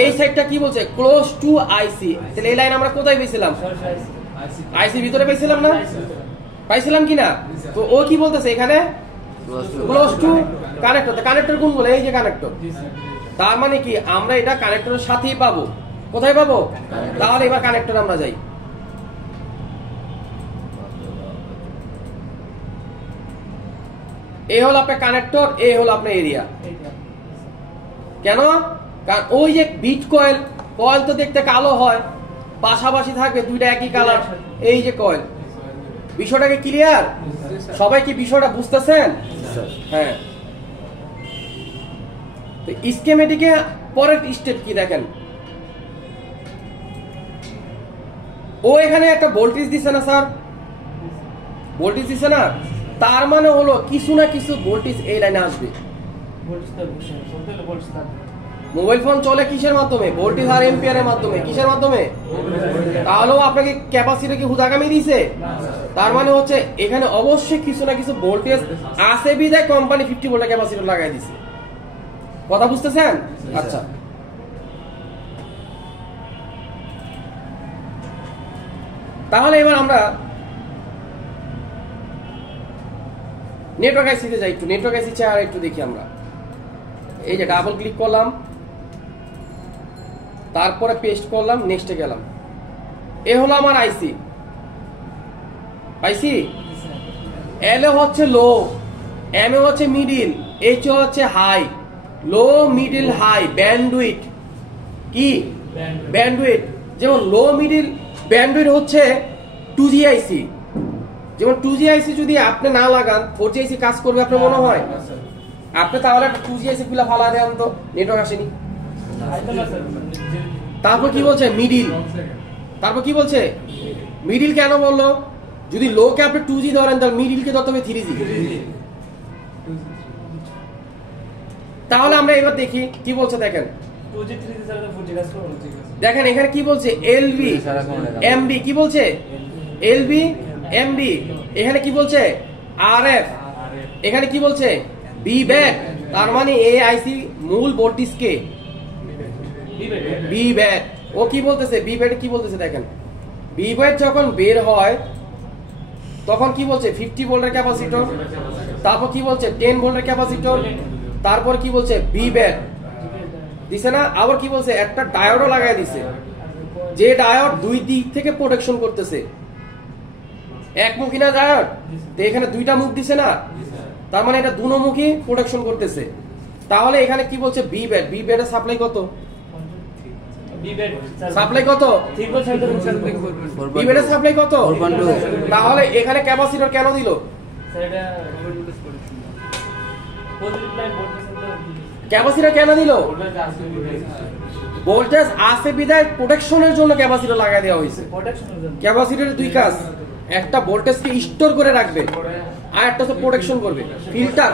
এই সাইডটা কি বলছে, ক্লোজ টু আইসি। তাহলে এই লাইন আমরা কোথায় পেয়েছিলাম, আইসি ভিতরে পেয়েছিলাম না, পাইছিলাম কিনা? তো ও কি বলতেছে এখানে, ক্লোজ টু কানেক্টর। কানেক্টর কোন বলে, এই যে কানেক্টর। তার মানে কি আমরা এটা কানেক্টরের সাথেই পাবো। কোথায় পাবো, তাহলে এবার কানেক্টর আমরা যাই। এই হলো আপনার কানেক্টর, এই হলো আপনার এরিয়া। কেন? কারণ ওই যে বিট কয়েল, কয়েল তো দেখতে কালো হয়, পাশাপাশি থাকবে 2টা একই কালার। এই যে কয়েল, বিষয়টাকে ক্লিয়ার? সবাই কি বিষয়টা বুঝতেছেন? হ্যাঁ। তো স্কিমেটিকে পরের স্টেপ কি দেখেন, ও এখানে একটা ভোল্টেজ দিছে না স্যার, ভোল্টেজ দিছে না। তার মানে হলো কিছু না কিছু ভোল্টেজ এই লাইনে আসবে। মোবাইল ফোন চলে কিসের মাধ্যমে, ভোল্টেজ আর এম্পিয়ারের মাধ্যমে। কিসের মাধ্যমে? তাহলেও আপনাকে ক্যাপাসিটর কি হুদাকামি দিছে? তার মানে হচ্ছে এখানে অবশ্যই কিছু না কিছু ভোল্টেজ আছে, বিধায় কোম্পানি 50 ভোল্টের ক্যাপাসিটর লাগাই দিছে। কথা বুঝতেছেন? আচ্ছা, তাহলে এবার আমরা নেটওয়ার্ক আইসিতে যাই। একটু নেটওয়ার্ক আইসি চেহারা একটু দেখি আমরা। এই যে ডাবল ক্লিক করলাম, তারপরে পেস্ট করলাম, নেক্সটে গেলাম। এ হলো আমার আইসি। পাইছি? এল এ হচ্ছে লো, এম এ হচ্ছে মিডিল, এইচ এ হচ্ছে হাই। লো মিডিল হাই ব্যান্ডউইথ কি, ব্যান্ডউইথ। যেমন লো মিডিল ব্যান্ডউইথ হচ্ছে 2G আইসি। যেমন 2G আইসি যদি আপনি না লাগান 4G আইসি কাজ করবে আপনার মনে হয়? আপনি তাহলে একটা 2G আইসি খুলে ফালা দেন তো, নেটওয়ার্ক আসেনি। তারপর কি বলছে, মিডিল। তারপর কি বলছে, মিডিল কেন বললো? যদি লো কে আপনি 2G ধরেন, তাহলে মিডিল কে ধরতে হবে 3G। তাহলে আমরা এবার দেখি কি বলছে দেখেন। দেখেন এখানে কি বলছে, এলবি এমবি। কি বলছে, এলবি এমবি। এখানে কি বলছে, আরএফ। এখানে কি বলছে, বি ব্যাক। তার মানে এই আইসি মূল ভোল্টেজ কে, বি ব্যাক। ও কি বলতেছে, বি ব্যাক কি বলতেছে দেখেন। বি ব্যাক যখন বের হয় তখন কি বলছে, 50 ভোল্টের ক্যাপাসিটর। তারপর কি বলছে, 10 ভোল্টের ক্যাপাসিটর। তারপর কি বলছে, বি ব্যাক দিছে না। আবার কি বলছে, একটা ডায়োডও লাগাই দিছে, যে ডায়োড 2 দিক থেকে প্রোটেকশন করতেছে। একমুখী না ডায়োড, তো এখানে 2টা মুখ দিছে না, তার মানে এটা দুমুখী প্রোটেকশন করতেছে। তাহলে এখানে কি বলছে, বি ব্যাট। বি ব্যাটের সাপ্লাই কত, সাপ্লাই কত, বি ব্যাটের সাপ্লাই কত। তাহলে এখানে ক্যাপাসিটর কেন দিল, ক্যাপাসিটর কেন দিল? ভোল্টেজ আছে বিধায় প্রোটেকশনের জন্য ক্যাপাসিটর লাগাই দেওয়া হয়েছে। প্রোটেকশনের জন্য ক্যাপাসিটরের দুই কাজ, একটা ভোল্টেজকে স্টোর করে রাখবে আর একটা হচ্ছে প্রোটেকশন করবে।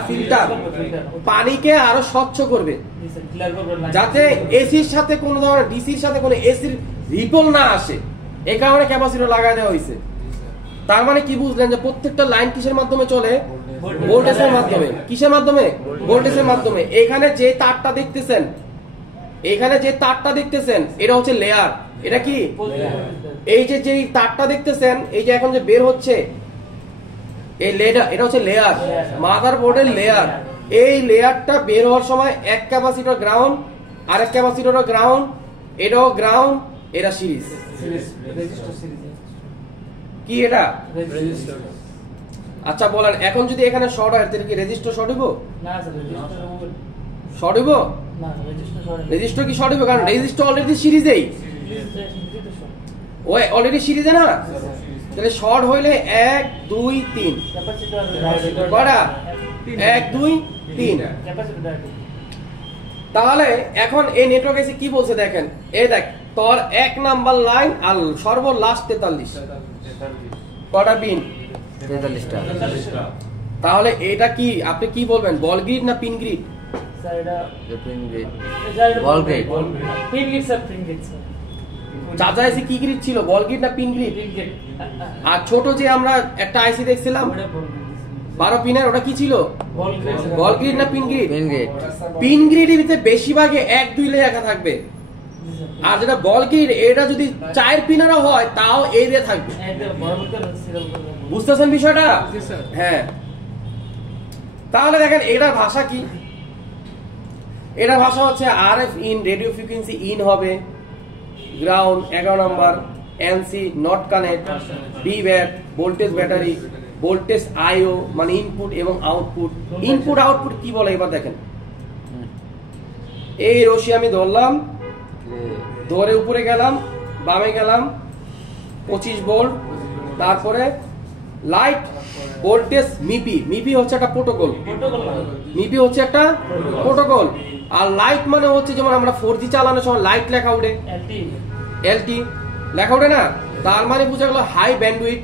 ফিল্টার পানিকে আরো স্বচ্ছ করবে ক্লিয়ার করবেন না যাতে এসির সাথে কোনো ধরনের ডিসির সাথে কোনো এসির রিপল না আসে, এই কারণে ক্যাপাসিটর লাগাই দেওয়া হয়েছে। তার মানে কি বুঝলেন যে প্রত্যেকটা লাইন কিসের মাধ্যমে চলে? ভোল্টেজের মাধ্যমে। কিসের মাধ্যমে? ভোল্টেজের মাধ্যমে। এখানে যে তারটা দেখতেছেন, এটা হচ্ছে লেয়ার। এটা কি? এই যে যেই তারটা দেখতেছেন, এই যে এখন যে বের হচ্ছে এই লেয়ার, এটা হচ্ছে লেয়ার, মাদারবোর্ডের লেয়ার। এই লেয়ারটা বের হওয়ার সময় এক ক্যাপাসিটর গ্রাউন্ড, আরেক ক্যাপাসিটর গ্রাউন্ড, এটাও গ্রাউন্ড, এটা সিরিজ। রেজিস্টার সিরিজ কি এটা? রেজিস্টার আচ্ছা বলেন, এখন যদি এখানে শর্ট হয় তাহলে কি রেজিস্টার শর্ট হইব? না স্যার রেজিস্টার শর্ট হইব না রেজিস্টার শর্ট রেজিস্টার কি শর্ট হইব? কারণ রেজিস্টার অলরেডি সিরিজেই, ওই অলরেডি সিরিজে না, তাহলে শর্ট হইলে 1 2 3 ক্যাপাসিটর কয়টা? 1 2 3। ক্যাপাসিটর তাহলে এখন এই নেটওয়ার্ক এসে কি বলছে দেখেন, এই দেখ তোর 1 নাম্বার লাইন আর সর্বলাস্ট 43 কয়টা পিন? 43টা। তাহলে এটা কি আপনি কি বলবেন, বল গ্রিড না পিন গ্রিড? স্যার এটা pin grid. Ball grid pin grid sir pin grid sir চাচা এসে কি গ্রিড ছিল, বল গ্রিড না পিন গ্রিড? পিন গ্রিড আর ছোট যে আমরা একটা আইসি দেখছিলাম ওটা বল গ্রিড 12 পিনের, ওটা কি ছিল? বল গ্রিড বল গ্রিড না pin grid? Pin grid. Pin গ্রিডের ভিতরে বেশিরভাগে 1 2 লেখা থাকবে, আর যেটা বল গ্রিড এটা যদি 4 পিনেরও হয় তাও এই দিয়ে থাকবে। এটা বরাবর করে সিরিয়াল করব বুঝতেছেন বিষয়টা? হ্যাঁ। তাহলে দেখেন এটার ভাষা কি? এটার ভাষা হচ্ছে RF in, radio frequency in হবে, ground 11 number, NC not connect, B bat voltage battery, voltage IO মানে ইনপুট এবং আউটপুট। ইনপুট আউটপুট কি বলে এবার দেখেন, এই রশি আমি ধরলাম, ধরে উপরে গেলাম, বামে গেলাম 25 ভোল্ট, তারপরে লাইট ভোল্টেজ মিপি হচ্ছে একটা প্রোটোকল, মিপি হচ্ছে একটা প্রোটোকল। আর লাইট মানে হচ্ছে যেমন আমরা 4G চালানোর সময় লাইট লেখা উঠে, এলটি লেখা উঠে না, তার মানে বুঝা গেল হাই ব্যান্ডউইথ।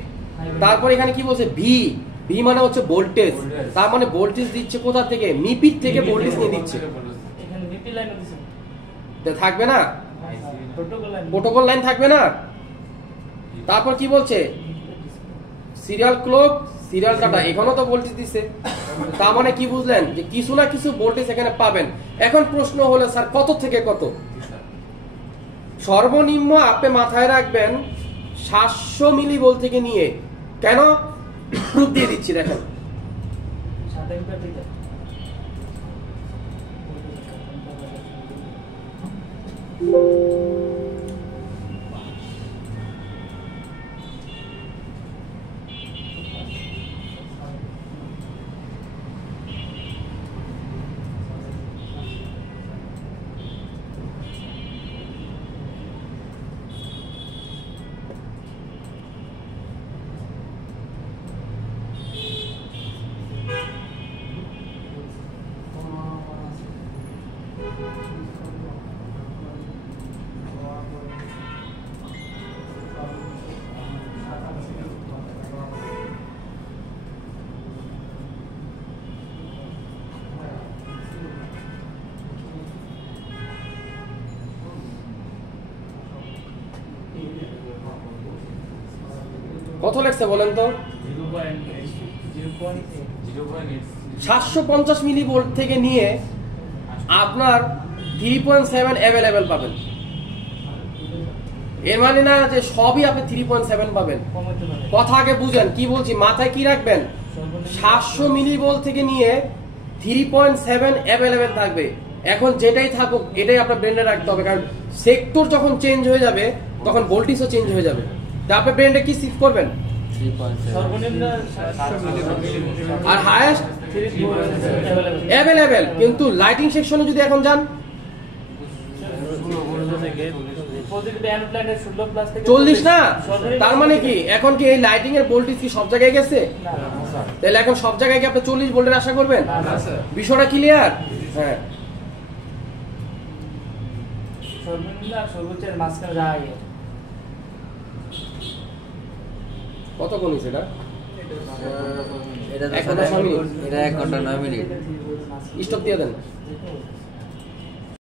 তারপর এখানে কি বলছে, ভি মানে হচ্ছে ভোল্টেজ, তার মানে ভোল্টেজ দিচ্ছে কোথা থেকে? মিপির থেকে ভোল্টেজ নিয়ে দিচ্ছে। এখানে মিপি লাইন দিছে থাকবে না, প্রোটোকল লাইন থাকবে না। তারপর কি বলছে, সিরিয়াল ক্লক, সিরিয়াল ডাটা, এখানেও তো ভোল্টেজ দিচ্ছে। তার মানে কি বুঝলেন যে কিছু না কিছু ভোল্টেজ এখানে পাবেন। এখন প্রশ্ন হলো স্যার কত থেকে কত? সর্বনিম্ন আপনি মাথায় রাখবেন 700 মিলি ভোল্ট থেকে নিয়ে, কেন প্রুফ দিয়ে দিচ্ছি দেখেন। 7 এম্পিয়ার থেকে কত লেখছে বলেন তো? 750 মিলি ভোল্ট থেকে নিয়ে আপনার 3.7 অ্যাভেলেবেল পাবেন। এর মানে না যে সবই আপনি 3.7 পাবেন। কমাতে পারে কথা আগে বুঝেন, কি বলছি মাথায় কি রাখবেন, 700 মিলি ভোল্ট থেকে নিয়ে 3.7 অ্যাভেলেবেল থাকবে। এখন যেটাই থাকুক এটাই আপনার ব্রেন্ডে রাখতে হবে, কারণ সেক্টর যখন চেঞ্জ হয়ে যাবে তখন ভোল্টেজও চেঞ্জ হয়ে যাবে। তা আপনি ব্রেন্ডে কি শিফট করবেন? সর্বনিম্ন আর হাইয়েস্ট 3 অ্যাভেলেবেল। কিন্তু লাইটিং সেকশনে যদি এখন যান 40 না, তার মানে কি এখন কি এই লাইটিং এর ভোল্টেজ কি সব জায়গায় গেছে? তাহলে এখন সব জায়গায় কি আপনি 40 ভোল্টের আশা করবেন? বিষয়টা ক্লিয়ার? হ্যাঁ। সর্বনিম্ন আর সর্বোচ্চের মাঝখানে যা আগে কতক্ষণ হয়েছে এটা? এটা তো এক ঘন্টা 9 মিনিট। এটা 1 ঘন্টা 9 মিনিট। স্টপ দিয়ে দেন।